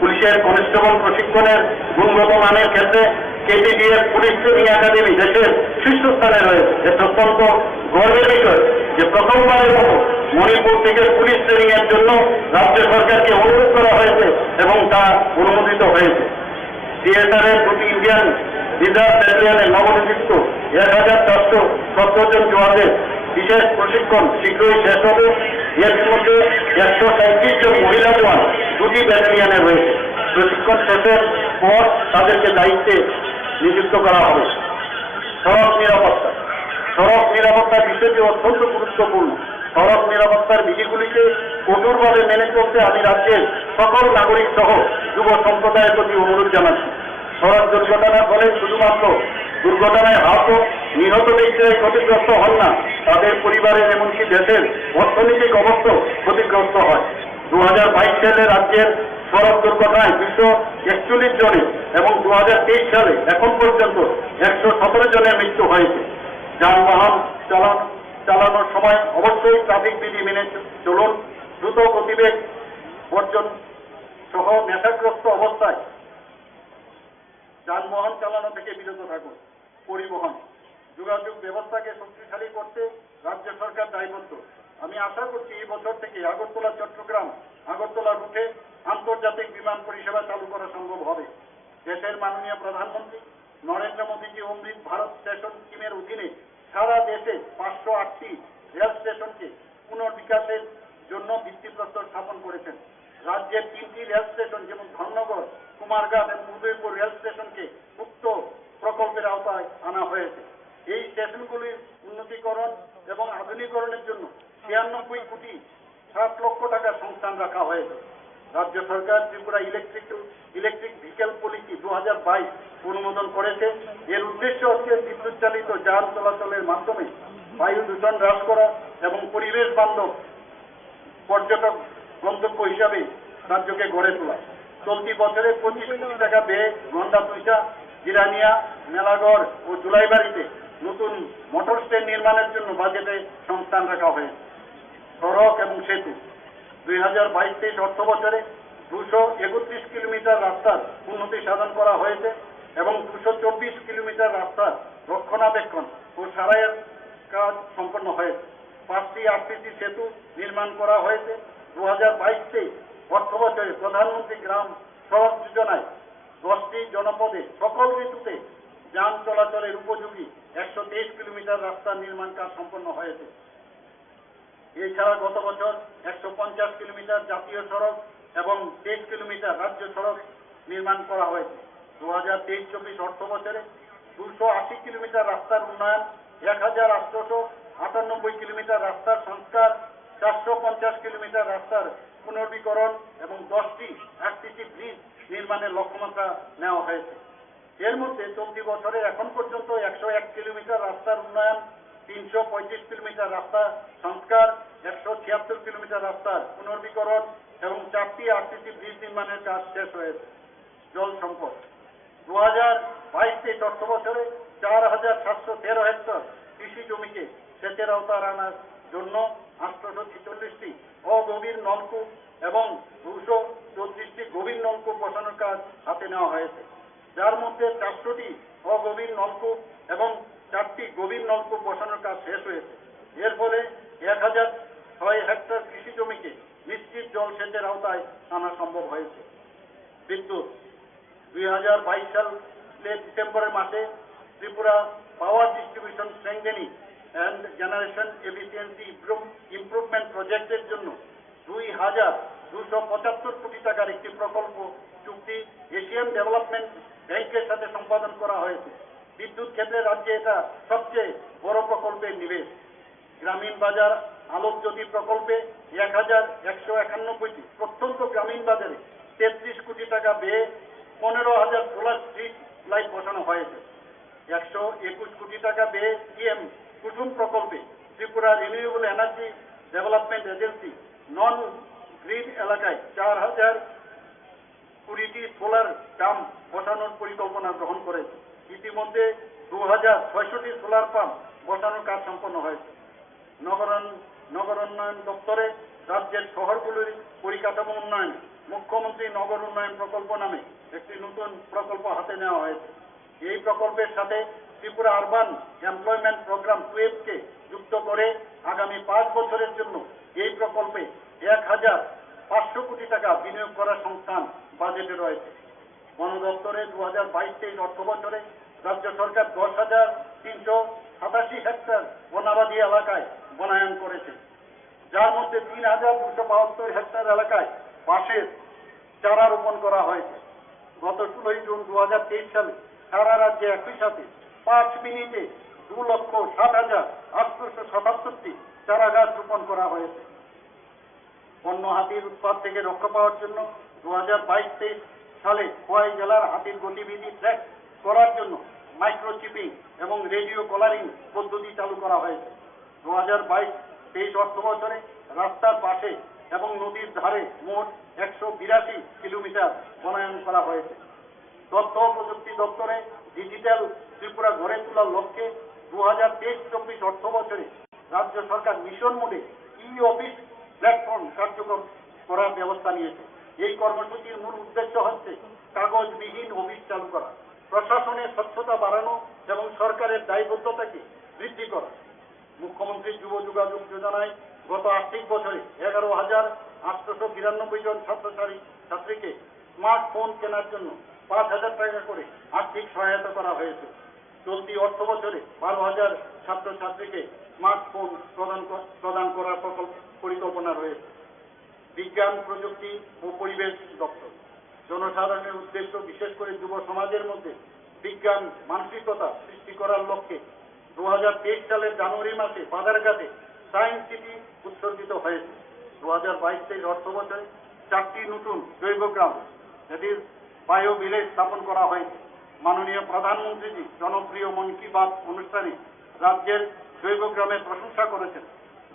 পুলিশের কনস্টেবল প্রশিক্ষণের গুণগত মানের ক্ষেত্রে কেটিডিএফ পুলিশ ট্রেনিং একাডেমি দেশের শীর্ষস্থানে রয়েছে। এটা অত্যন্ত গর্বের বিষয় যে প্রথমবারের মতো মণিপুর থেকে পুলিশ ট্রেনিং এর জন্য রাজ্য সরকারকে অনুরোধ করা হয়েছে এবং তা অনুমোদিত হয়েছে। সিএসআরের 2টি ইন্ডিয়ান রিজার্ভ ব্যাটালিয়নের নবনিযুক্ত 1470 জন জওয়ানদের বিশেষ প্রশিক্ষণ শীঘ্রই শেষ হবে। এর মধ্যে 137 জন মহিলা জওয়ান 2টি ব্যাটালিয়নে রয়েছে। প্রশিক্ষণ শেষের পর তাদেরকে দায়িত্বে নিযুক্ত করা হবে। সড়ক নিরাপত্তা বিষয়টি অত্যন্ত গুরুত্বপূর্ণ। সড়ক নিরাপত্তার বিধিগুলিকে কঠোরভাবে মেনে চলতে আমি রাজ্যের সকল নাগরিক সহ যুব সম্প্রদায়ের প্রতি অনুরোধ জানাচ্ছি। সড়ক দুর্ঘটনার ফলে শুধুমাত্র দুর্ঘটনায় আহত নিহত ব্যক্তিরাই ক্ষতিগ্রস্ত হন না, তাদের পরিবারের এমনকি দেশের অর্থনৈতিক অবস্থা ক্ষতিগ্রস্ত হয়। 2022 সালে রাজ্যের সড়ক দুর্ঘটনায় 241 জনের এবং 2023 সালে এখন পর্যন্ত 117 জনের মৃত্যু হয়েছে। যানবাহন চালানোর সময় অবশ্যই ট্রাফিক বিধি মেনে চলুন। দ্রুত গতিবেগ বর্জন সহ নেশাগ্রস্ত অবস্থায় যানবাহন চালানো থেকে বিরত থাকুন। পরিবহন যোগাযোগ ব্যবস্থাকে শক্তিশালী করতে রাজ্য সরকার দায়বদ্ধ। আমি আশা করছি এই বছর থেকে আগরতলা চট্টগ্রাম আগরতলা রুটে আন্তর্জাতিক বিমান পরিষেবা চালু করা সম্ভব হবে। দেশের মাননীয় প্রধানমন্ত্রী নরেন্দ্র মোদীজি অমৃত ভারত স্টেশন স্কিমের অধীনে সারা দেশে 508টি রেল স্টেশনকে পুনর্বিকাশের জন্য ভিত্তিপ্রস্তর স্থাপন করেছেন। রাজ্যের 3টি রেল স্টেশন যেমন ধর্মনগর, কুমারঘাট এবং উদয়পুর রেল স্টেশনকে উক্ত প্রকল্পের আওতায় আনা হয়েছে। এই স্টেশনগুলির উন্নতিকরণ এবং আধুনিকরণের জন্য 96 কোটি 7 লক্ষ টাকা সংস্থান রাখা হয়েছে। রাজ্য সরকার ত্রিপুরা ইলেকট্রিক ভেহিকেল পলিসি 2022 অনুমোদন করেছে। এর উদ্দেশ্য হচ্ছে বিদ্যুৎ চালিত যান চলাচলের মাধ্যমে বায়ু দূষণ হ্রাস করা এবং পরিবেশ বান্ধব পর্যটক গন্তব্য হিসাবে রাজ্যকে গড়ে তোলা। চলতি বছরে 25 কোটি টাকা ব্যয়ে গন্ডাতুইশা, জিরানিয়া, মেলাগড় ও জুলাইবাড়িতে নতুন মোটর স্ট্যান্ড নির্মাণের জন্য বাজেটে সংস্থান রাখা হয়েছে। সড়ক এবং সেতু 2022-23 অর্থ বছরে 231 কিলোমিটার রাস্তার উন্নতি সাধন করা হয়েছে এবং 224 কিলোমিটার রাস্তার রক্ষণাবেক্ষণ ও সারাইয়ের কাজ সম্পন্ন হয়েছে। 5টি আরসিসি সেতু নির্মাণ করা হয়েছে। 2022-23 অর্থ বছরে প্রধানমন্ত্রী গ্রাম সড়ক যোজনায় 10টি জনপদে সকল ঋতুতে যান চলাচলের উপযোগী 123 কিলোমিটার রাস্তার নির্মাণ কাজ সম্পন্ন হয়েছে। এছাড়া গত বছর 150 কিলোমিটার জাতীয় সড়ক এবং 23 কিলোমিটার রাজ্য সড়ক নির্মাণ করা হয়েছে। 2023-24 অর্থ বছরে 280 কিলোমিটার রাস্তার উন্নয়ন, 1898 কিলোমিটার রাস্তার সংস্কার, 450 কিলোমিটার রাস্তার পুনর্বীকরণ এবং 10টি আরসিসি ব্রিজ নির্মাণের লক্ষ্যমাত্রা নেওয়া হয়েছে। এর মধ্যে চলতি বছরে এখন পর্যন্ত 101 কিলোমিটার রাস্তার উন্নয়ন, 335 কিলোমিটার রাস্তা সংস্কার, 176 কিলোমিটার রাস্তার পুনর্বীকরণ এবং 4টি আরসিসি ব্রিজ নির্মাণের কাজ শেষ হয়েছে। জল সম্পদ 2022-23 অর্থ বছরে 4,713 হেক্টর কৃষি জমিকে সেচের আওতায় আনার জন্য 846টি অগভীর নলকূপ এবং 234টি গভীর নলকূপ বসানোর কাজ হাতে নেওয়া হয়েছে, যার মধ্যে 400টি অগভীর নলকূপ এবং 4টি গভীর নলকূপ বসানোর কাজ শেষ হয়েছে। এর ফলে 1006 হেক্টর কৃষি জমিকে নিশ্চিত জল সেচের আওতায় আনা সম্ভব হয়েছে। বিদ্যুৎ 2022 সালের ডিসেম্বরের মাসে Tripura power distribution strengthening and generation efficiency improvement প্রজেক্টের জন্য 2,275 কোটি টাকার একটি প্রকল্প চুক্তি এশিয়ান ডেভেলপমেন্ট ব্যাংকের সাথে সম্পাদন করা হয়েছে। বিদ্যুৎ ক্ষেত্রে রাজ্যে এটা সবচেয়ে বড় প্রকল্পের নিবেশ। গ্রামীণ বাজার আলোকজ্যোতি প্রকল্পে 1,191টি প্রত্যন্ত গ্রামীণ বাজারে 33 কোটি টাকা ব্যয়ে 15,000 সোলার স্ট্রিট লাইট বসানো হয়েছে। 121 কোটি টাকা ব্যয়ে পিএম কুসুম প্রকল্পে Tripura renewable energy development agency non grid এলাকায় 4,020টি সোলার ডাম্প বসানোর পরিকল্পনা গ্রহণ করেছে। ইতিমধ্যে 2,600টি সোলার পাম্প বসানোর কাজ সম্পন্ন হয়েছে। নগর উন্নয়ন দপ্তরে রাজ্যের শহরগুলির পরিকাঠামো উন্নয়ন মুখ্যমন্ত্রী নগর উন্নয়ন প্রকল্প নামে একটি নতুন প্রকল্প হাতে নেওয়া হয়েছে। এই প্রকল্পের সাথে ত্রিপুরা আরবান এমপ্লয়মেন্ট প্রোগ্রাম 12কে যুক্ত করে আগামী 5 বছরের জন্য এই প্রকল্পে 1,500 কোটি টাকা বিনিয়োগ করার সংস্থান বাজেটে রয়েছে। বন দপ্তরে 2022-23 অর্থ বছরে রাজ্য সরকার 10,387 হেক্টর বনাবাদী এলাকায় বনায়ন করেছে, যার মধ্যে 3,272 হেক্টর এলাকায় বাঁশের চারা রোপণ করা হয়েছে। গত 16 জুন 2023 সালে সারা রাজ্যে একই সাথে 5 মিনিটে 2,60,877টি চারা গাছ রোপণ করা হয়েছে। বন্য হাতির উৎপাত থেকে রক্ষা পাওয়ার জন্য 2022-23 সালে খোয়াই জেলার হাতির গতিবিধি ট্র্যাক করার জন্য মাইক্রোচিপিং এবং রেডিও কলারিং পদ্ধতি চালু করা হয়েছে। 2022-23 অর্থ বছরে রাস্তার পাশে এবং নদীর ধারে মোট 182 কিলোমিটার বনায়ন করা হয়েছে। তথ্য ও প্রযুক্তি দপ্তরে ডিজিটাল ত্রিপুরা গড়ে তোলার লক্ষ্যে 2023-24 অর্থ বছরে রাজ্য সরকার মিশন মোডে ই-অফিস প্ল্যাটফর্ম কার্যকর করার ব্যবস্থা নিয়েছে। এই কর্মসূচির মূল উদ্দেশ্য হচ্ছে কাগজবিহীন অফিস চালু করা, প্রশাসনের স্বচ্ছতা বাড়ানো এবং সরকারের দায়বদ্ধতাকে বৃদ্ধি করা। মুখ্যমন্ত্রী যুব যোগাযোগ যোজনায় গত আর্থিক বছরে 11,892 জন ছাত্রছাত্রীকে স্মার্টফোন কেনার জন্য 5,000 টাকা করে আর্থিক সহায়তা করা হয়েছে। চলতি অর্থ বছরে 12,000 ছাত্রছাত্রীকে স্মার্টফোন প্রদান করার পরিকল্পনা রয়েছে। বিজ্ঞান, প্রযুক্তি ও পরিবেশ দপ্তর জনসাধারণের উদ্দেশ্য, বিশেষ করে যুব সমাজের মধ্যে বিজ্ঞান মানসিকতা সৃষ্টি করার লক্ষ্যে 2023 সালের জানুয়ারি মাসে বাজারঘাটে সায়েন্স সিটি উৎসর্গিত হয়েছে। 2022-23 অর্থ বছরে 4টি নতুন জৈবগ্রাম বায়ো ভিলেজ স্থাপন করা হয়েছে। মাননীয় প্রধানমন্ত্রীজি জনপ্রিয় মন কি বাত অনুষ্ঠানে রাজ্যের জৈবগ্রামের প্রশংসা করেছেন।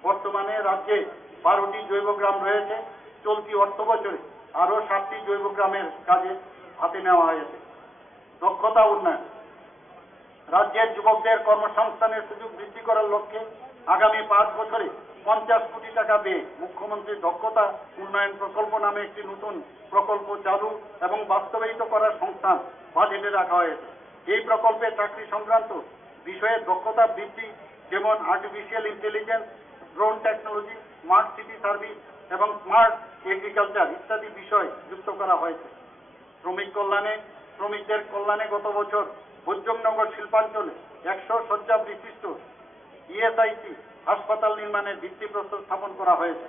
বর্তমানে রাজ্যে 12টি জৈবগ্রাম রয়েছে। চলতি অর্থ বছরে আরও 7টি জৈবগ্রামের কাজে হাতে নেওয়া হয়েছে। দক্ষতা উন্নয়ন রাজ্যের যুবকদের কর্মসংস্থানের সুযোগ বৃদ্ধি করার লক্ষ্যে আগামী 5 বছরে 50 কোটি টাকা ব্যয়ে মুখ্যমন্ত্রী দক্ষতা উন্নয়ন প্রকল্প নামে একটি নতুন প্রকল্প চালু এবং বাস্তবায়িত করার সংস্থান বাজেটে রাখা হয়েছে। এই প্রকল্পে চাকরি সংক্রান্ত বিষয়ে দক্ষতা বৃদ্ধি, যেমন artificial intelligence, drone technology, smart city service এবং স্মার্ট এগ্রিকালচার ইত্যাদি বিষয় যুক্ত করা হয়েছে। শ্রমিকদের কল্যাণে গত বছর ভোজ্যনগর শিল্পাঞ্চলে 100 শয্যা বিশিষ্ট ইএসআইসি হাসপাতাল নির্মাণের ভিত্তিপ্রস্তর স্থাপন করা হয়েছে।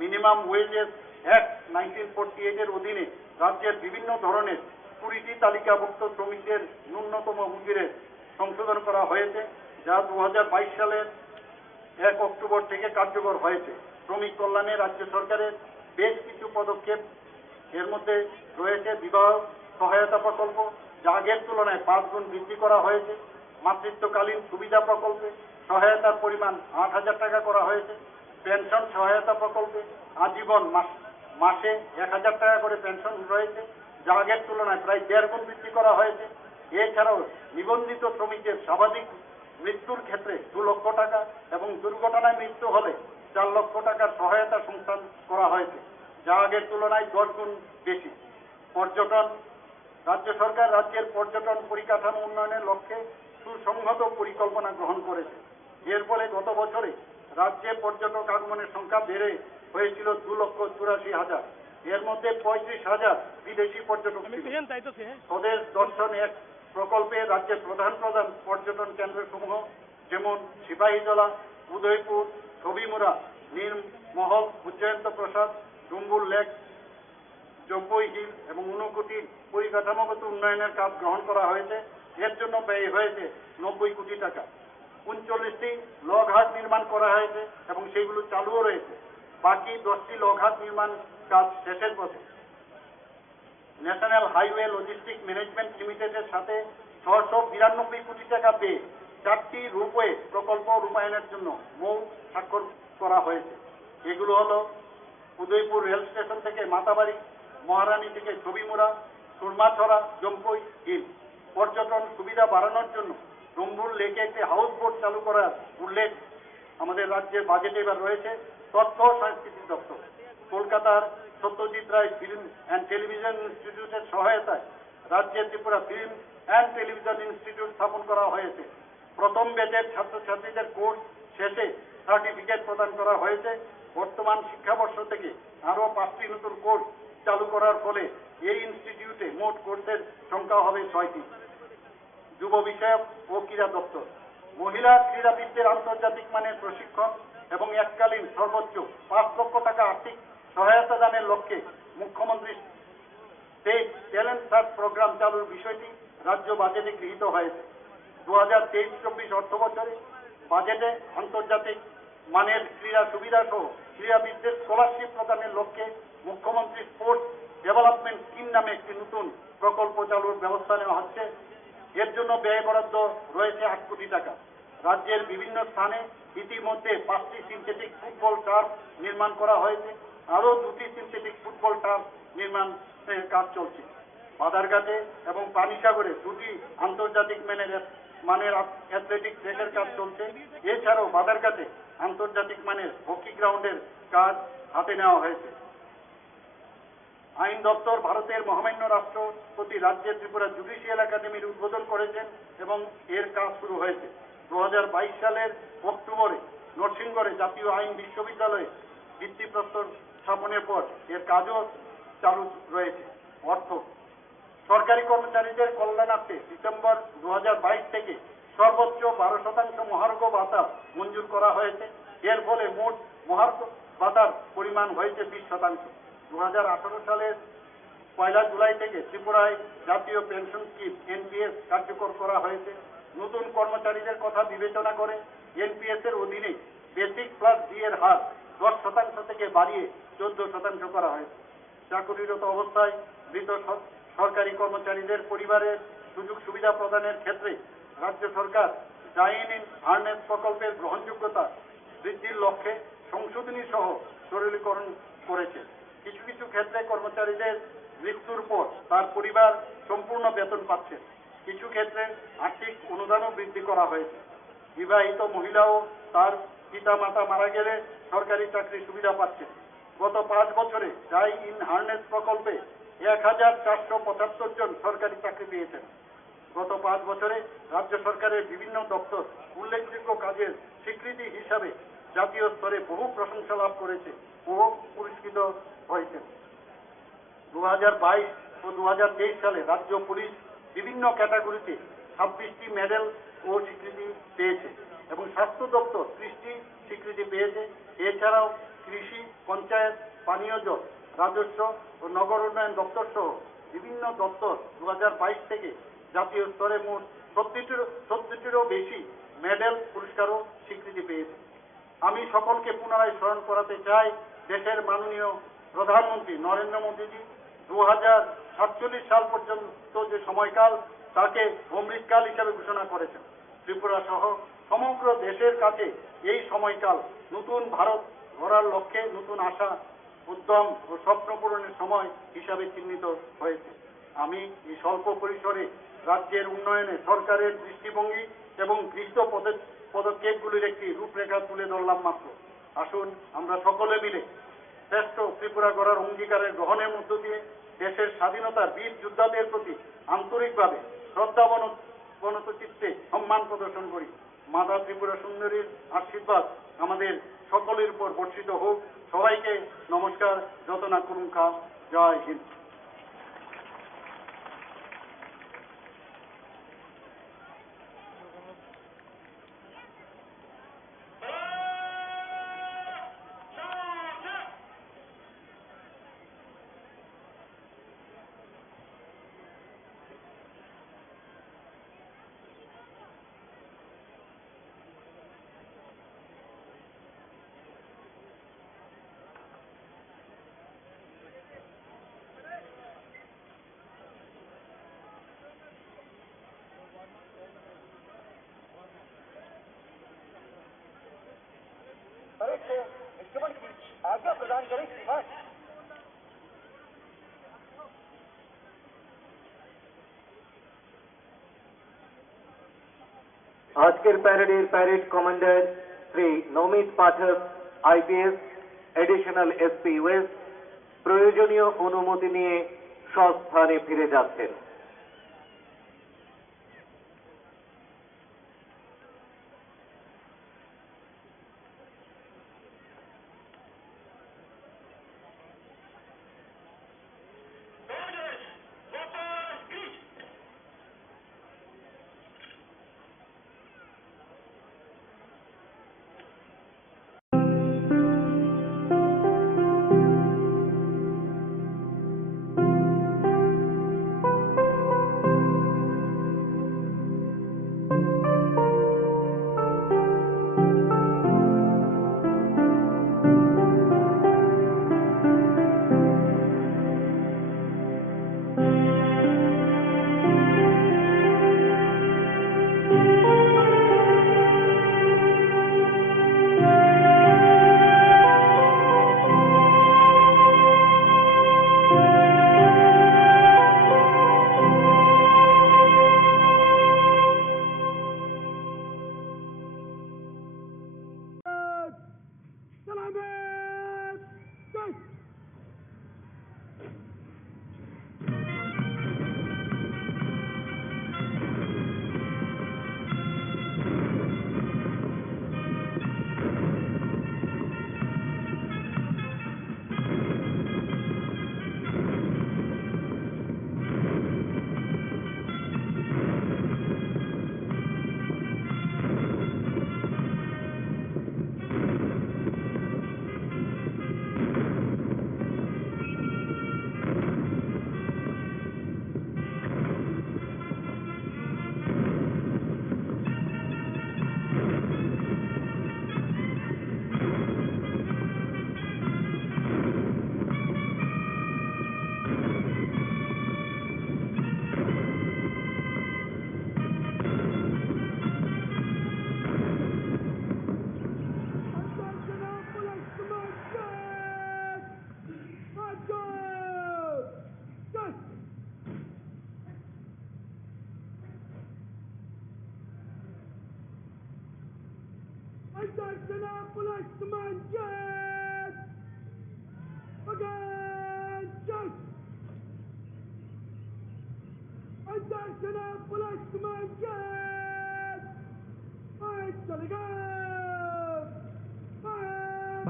মিনিমাম ওয়েজেস অ্যাক্ট 1948 এর অধীনে রাজ্যের বিভিন্ন ধরনের 20টি তালিকাভুক্ত শ্রমিকদের ন্যূনতম মজুরির সংশোধন করা হয়েছে, যা 2022 সালের 1 অক্টোবর থেকে কার্যকর হয়েছে। শ্রমিক কল্যাণে রাজ্য সরকারের বেশ কিছু পদক্ষেপ, এর মধ্যে রয়েছে বিবাহ সহায়তা প্রকল্প, যা আগের তুলনায় 5 গুণ বৃদ্ধি করা হয়েছে। মাতৃত্বকালীন সুবিধা প্রকল্পে সহায়তার পরিমাণ 8,000 টাকা করা হয়েছে। পেনশন সহায়তা প্রকল্পে আজীবন মাসে 1,000 টাকা করে পেনশন রয়েছে, যা আগের তুলনায় প্রায় 1.5 গুণ বৃদ্ধি করা হয়েছে। এছাড়াও নিবন্ধিত শ্রমিকের স্বাভাবিক মৃত্যুর ক্ষেত্রে 2 লক্ষ টাকা এবং দুর্ঘটনায় মৃত্যু হলে 4 লক্ষ টাকার সহায়তা সংস্থান করা হয়েছে, যা আগের তুলনায় 10 গুণ বেশি। পর্যটন, রাজ্য সরকার রাজ্যের পর্যটন পরিকাঠামো উন্নয়নের লক্ষ্যে সুসংহত পরিকল্পনা গ্রহণ করেছে। এর ফলে গত বছরে রাজ্যে পর্যটক আগমনের সংখ্যা বেড়ে হয়েছিল 2,84,000। এর মধ্যে 35,000 বিদেশি পর্যটক ছিল। স্বদেশ দর্শন এক প্রকল্পে রাজ্যের প্রধান প্রধান পর্যটন কেন্দ্রসমূহ যেমন সিপাহীজলা, উদয়পুর, ছবিমুড়া, নীলমহল, উজ্জয়ন্ত প্রসাদ, ডুম্বুর লেক, জম্বই হিল এবং ঊনকোটির পরিকাঠামোগত উন্নয়নের কাজ গ্রহণ করা হয়েছে। এর জন্য ব্যয় হয়েছে 90 কোটি টাকা। 39টি লঘাট নির্মাণ করা হয়েছে এবং সেগুলো চালুও রয়েছে। বাকি 10টি লঘাট নির্মাণ কাজ শেষের পথে। ন্যাশনাল হাইওয়ে লজিস্টিক ম্যানেজমেন্ট লিমিটেডের সাথে 692 কোটি টাকা পেয়ে 4টি রূপওয়ে প্রকল্প রূপায়ণের জন্য মৌখিক স্বাক্ষর করা হয়েছে। এগুলো হলো উদয়পুর রেল স্টেশন থেকে মাতাবাড়ি, মহারানী থেকে ছবিমুড়া, সুরমাছড়া, জম্পই হিল। পর্যটন সুবিধা বাড়ানোর জন্য ডুম্বুর লেকে একটি হাউস বোট চালু করার উল্লেখ আমাদের রাজ্যের বাজেটে এবার রয়েছে। তথ্য ও সংস্কৃতি দপ্তর কলকাতার Satyajit Ray film and television ইনস্টিটিউটের সহায়তায় রাজ্যের Tripura film and television institute স্থাপন করা হয়েছে। প্রথম ব্যাচের ছাত্রছাত্রীদের কোর্স শেষে সার্টিফিকেট প্রদান করা হয়েছে। বর্তমান শিক্ষাবর্ষ থেকে আরও 5টি নতুন কোর্স চালু করার ফলে এই ইনস্টিটিউটে মোট কোর্সের সংখ্যা হবে 6টি। যুব বিষয়ক ও ক্রীড়া দপ্তর মহিলা ক্রীড়াবিদদের আন্তর্জাতিক মানের প্রশিক্ষণ এবং এককালীন সর্বোচ্চ 5 লক্ষ টাকা আর্থিক সহায়তা দানের লক্ষ্যে মুখ্যমন্ত্রী স্টেট ট্যালেন্ট সার্চ প্রোগ্রাম চালুর বিষয়টি রাজ্য বাজেটে গৃহীত হয়েছে। 2023-24 অর্থ বছরে বাজেটে আন্তর্জাতিক মানের ক্রীড়া সুবিধা সহ ক্রীড়াবিদদের স্কলারশিপ প্রদানের লক্ষ্যে মুখ্যমন্ত্রী স্পোর্টস ডেভেলপমেন্ট স্কিম নামে একটি নতুন প্রকল্প চালুর ব্যবস্থা নেওয়া হচ্ছে। এর জন্য ব্যয় বরাদ্দ রয়েছে 8 কোটি টাকা। রাজ্যের বিভিন্ন স্থানে ইতিমধ্যে 5টি সিনথেটিক ফুটবল টার্ফ নির্মাণ করা হয়েছে। আরও 2টি সিনথেটিক ফুটবল টার্ফ নির্মাণের কাজ চলছে। বাদারঘাটে এবং পানিসাগরে 2টি আন্তর্জাতিক মানের অ্যাথলেটিক ট্র্যাকের কাজ চলছে। এছাড়াও বাদারঘাটে আন্তর্জাতিক মানের হকি গ্রাউন্ডের কাজ হাতে নেওয়া হয়েছে। আইন দপ্তর ভারতের মহামান্য রাষ্ট্রপতি রাজ্যের ত্রিপুরা জুডিশিয়াল একাডেমির উদ্বোধন করেছেন এবং এর কাজ শুরু হয়েছে। 2022 সালের অক্টোবরে নরসিংগড়ে জাতীয় আইন বিশ্ববিদ্যালয়ে ভিত্তিপ্রস্তর স্থাপনের পর এর কাজও চালু রয়েছে। অর্থ সরকারি কর্মচারীদের কল্যাণার্থে ডিসেম্বর 2022 থেকে সর্বোচ্চ 12% মহার্ঘ ভাতা মঞ্জুর করা হয়েছে। এর ফলে মোট মহার্ঘ ভাতার পরিমাণ হয়েছে 20%। 2018 সালের 1 জুলাই থেকে ত্রিপুরায় জাতীয় পেনশন স্কিম এনপিএস কার্যকর করা হয়েছে। নতুন কর্মচারীদের কথা বিবেচনা করে এনপিএস এর অধীনে বেসিক প্লাস ডি এর হার 10% থেকে বাড়িয়ে 14% করা হয়েছে। চাকরিরত অবস্থায় মৃত সরকারি কর্মচারীদের পরিবারের সুযোগ সুবিধা প্রদানের ক্ষেত্রে রাজ্য সরকার জয়েন ইন আর্নেস প্রকল্পের গ্রহণযোগ্যতা বৃদ্ধির লক্ষ্যে সংশোধনী সহ সরলীকরণ করেছে। কিছু কিছু ক্ষেত্রে কর্মচারীদের মৃত্যুর পর তার পরিবার সম্পূর্ণ বেতন পাচ্ছে। কিছু ক্ষেত্রে আর্থিক অনুদানও বৃদ্ধি করা হয়েছে। বিবাহিত মহিলাও তার পিতা মাতা মারা গেলে সরকারি চাকরি সুবিধা পাচ্ছে। গত 5 বছরে জয় ইন হার্নেস প্রকল্পে 1475 জন সরকারি চাকরি পেয়েছেন। গত 5 বছরে রাজ্য সরকারের বিভিন্ন দপ্তর উল্লেখযোগ্য কাজের স্বীকৃতি হিসাবে জাতীয় স্তরে বহু প্রশংসা লাভ করেছে ও পুরস্কৃত হয়েছে। 2022 ও 2023 সালে রাজ্য পুলিশ বিভিন্ন ক্যাটাগরিতে 26টি মেডেল ও স্বীকৃতি পেয়েছে এবং স্বাস্থ্য দপ্তর 30টি স্বীকৃতি পেয়েছে। এছাড়াও কৃষি, পঞ্চায়েত, পানীয় জল, রাজস্ব ও নগর উন্নয়ন দপ্তর সহ বিভিন্ন দপ্তর 2022 থেকে জাতীয় স্তরে মোট 70টিরও বেশি মেডেল, পুরস্কার ও স্বীকৃতি পেয়েছে। আমি সকলকে পুনরায় স্মরণ করাতে চাই, দেশের মাননীয় প্রধানমন্ত্রী নরেন্দ্র মোদীজি 2000 1947 সাল পর্যন্ত যে সময়কাল তাকে অমৃতকাল হিসাবে ঘোষণা করেছেন। ত্রিপুরা সহ সমগ্র দেশের কাছে এই সময়কাল নতুন ভারত গড়ার লক্ষ্যে নতুন আশা, উদ্যম ও স্বপ্ন পূরণের সময় হিসাবে চিহ্নিত হয়েছে। আমি এই স্বল্প পরিসরে রাজ্যের উন্নয়নে সরকারের দৃষ্টিভঙ্গি এবং গৃহীত পদক্ষেপগুলির একটি রূপরেখা তুলে ধরলাম মাত্র। আসুন আমরা সকলে মিলে শ্রেষ্ঠ ত্রিপুরা গড়ার অঙ্গীকারের গ্রহণের মধ্য দিয়ে দেশের স্বাধীনতার বীর যোদ্ধাদের প্রতি আন্তরিকভাবে শ্রদ্ধাবনত চিত্তে সম্মান প্রদর্শন করি। মাতা ত্রিপুরা সুন্দরীর আশীর্বাদ আমাদের সকলের উপর বর্ষিত হোক। সবাইকে নমস্কার। যতনা কুরুঙ্খা। জয় হিন্দ। आज्ञा प्रदान करें श्रीमान। আজকের প্যারেডের প্যারেড কমান্ডার শ্রী নমিত পাঠক আইপিএস, এডিশনাল এসপি ওয়েস্ট প্রয়োজনীয় অনুমতি নিয়ে স্বস্থানে ফিরে যাচ্ছেন।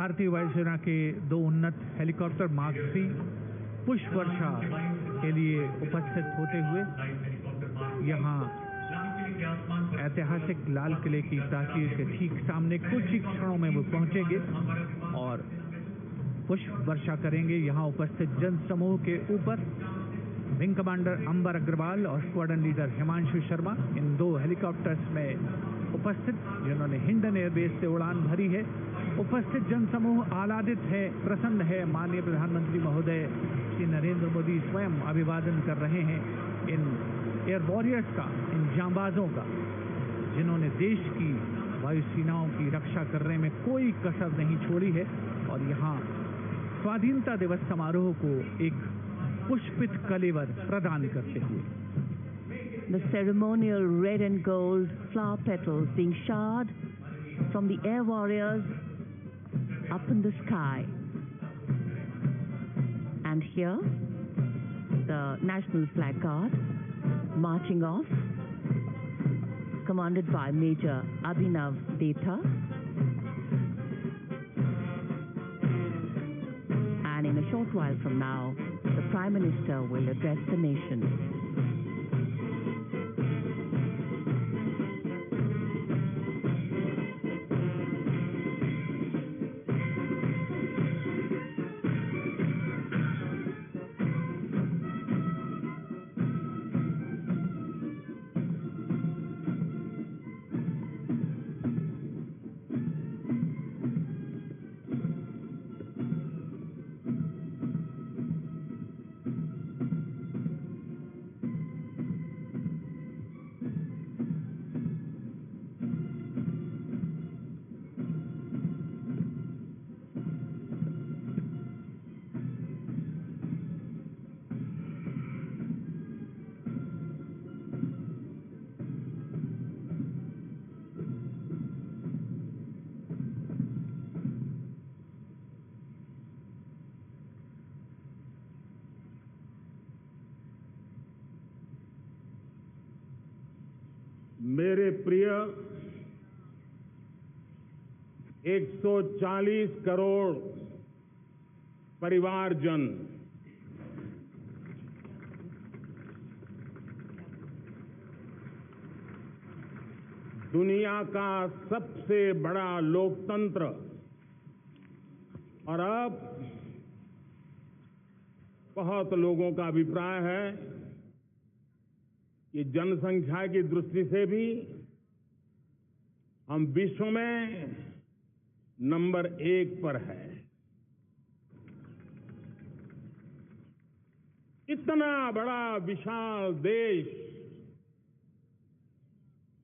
भारतीय वायुसेना के 2 उन्नत हेलीकॉप्टर मार्क 3 पुष्प वर्षा के लिए उपस्थित होते हुए यहाँ ऐतिहासिक लाल किले की प्राचीर के ठीक सामने कुछ ही क्षणों में वो पहुंचेंगे और पुष्प वर्षा करेंगे। यहाँ उपस्थित जन समूह के ऊपर विंग कमांडर अंबर अग्रवाल और स्क्वाड्रन लीडर हिमांशु शर्मा इन 2 हेलीकॉप्टर्स में उपस्थित, जिन्होंने हिंडन एयरबेस से उड़ान भरी है। उपस्थित जनसमूह आह्लादित है, प्रसन्न है। माननीय प्रधानमंत्री महोदय प्रधानमंत्री नरेंद्र मोदी स्वयं अभिवादन कर रहे हैं इन एयर वॉरियर्स का, इन जांबाजों का, जिन्होंने देश की वायुसेनाओं की रक्षा करने में कोई कसर नहीं छोड़ी है। और यहाँ स्वाधीनता दिवस समारोह को एक पुष्पित कलेवर प्रदान करते हुए the ceremonial red and gold flower petals being showered from the air warriors up in the sky. And here, the National Flag Guard marching off, commanded by Major Abhinav Detha. And in a short while from now, the Prime Minister will address the nation. मेरे प्रिय 140 करोड़ परिवारजन, दुनिया का सबसे बड़ा लोकतंत्र और अब बहुत लोगों का अभिप्राय है कि जनसंख्या की दृष्टि से भी हम विश्व में नंबर 1 पर है। इतना बड़ा विशाल देश,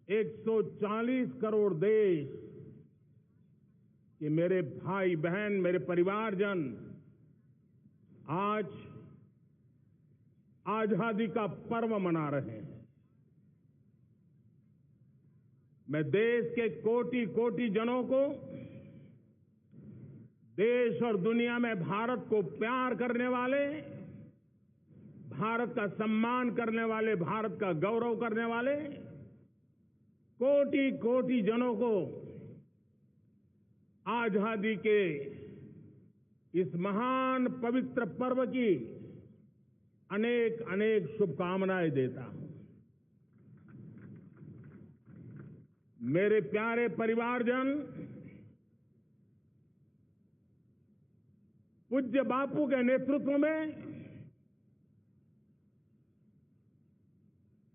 140 करोड़ देश कि मेरे भाई बहन, मेरे परिवारजन आज आजादी का पर्व मना रहे हैं। मैं देश के कोटि कोटि जनों को, देश और दुनिया में भारत को प्यार करने वाले, भारत का सम्मान करने वाले, भारत का गौरव करने वाले कोटि कोटि जनों को आजादी के इस महान पवित्र पर्व की अनेक अनेक शुभकामनाएं देता हूं। मेरे प्यारे परिवारजन, पूज्य बापू के नेतृत्व में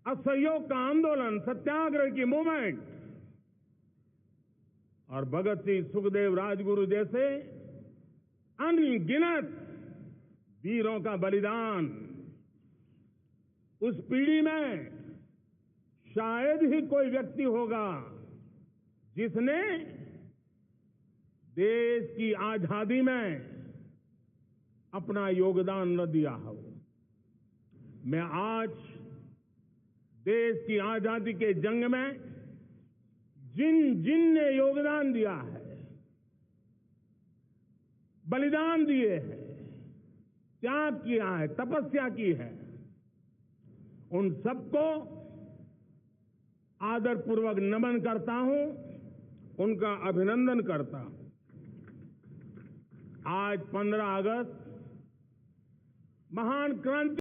असहयोग का आंदोलन, सत्याग्रह की मूवमेंट और भगत सिंह, सुखदेव, राजगुरु जैसे अनगिनत वीरों का बलिदान, उस पीढ़ी में शायद ही कोई व्यक्ति होगा जिसने देश की आजादी में अपना योगदान न दिया हो। मैं आज देश की आजादी के जंग में जिन ने योगदान दिया है, बलिदान दिए हैं, त्याग किया है, तपस्या की है, उन सबको आदरपूर्वक नमन करता हूं, उनका अभिनंदन करता हूं। आज 15 अगस्त महान क्रांति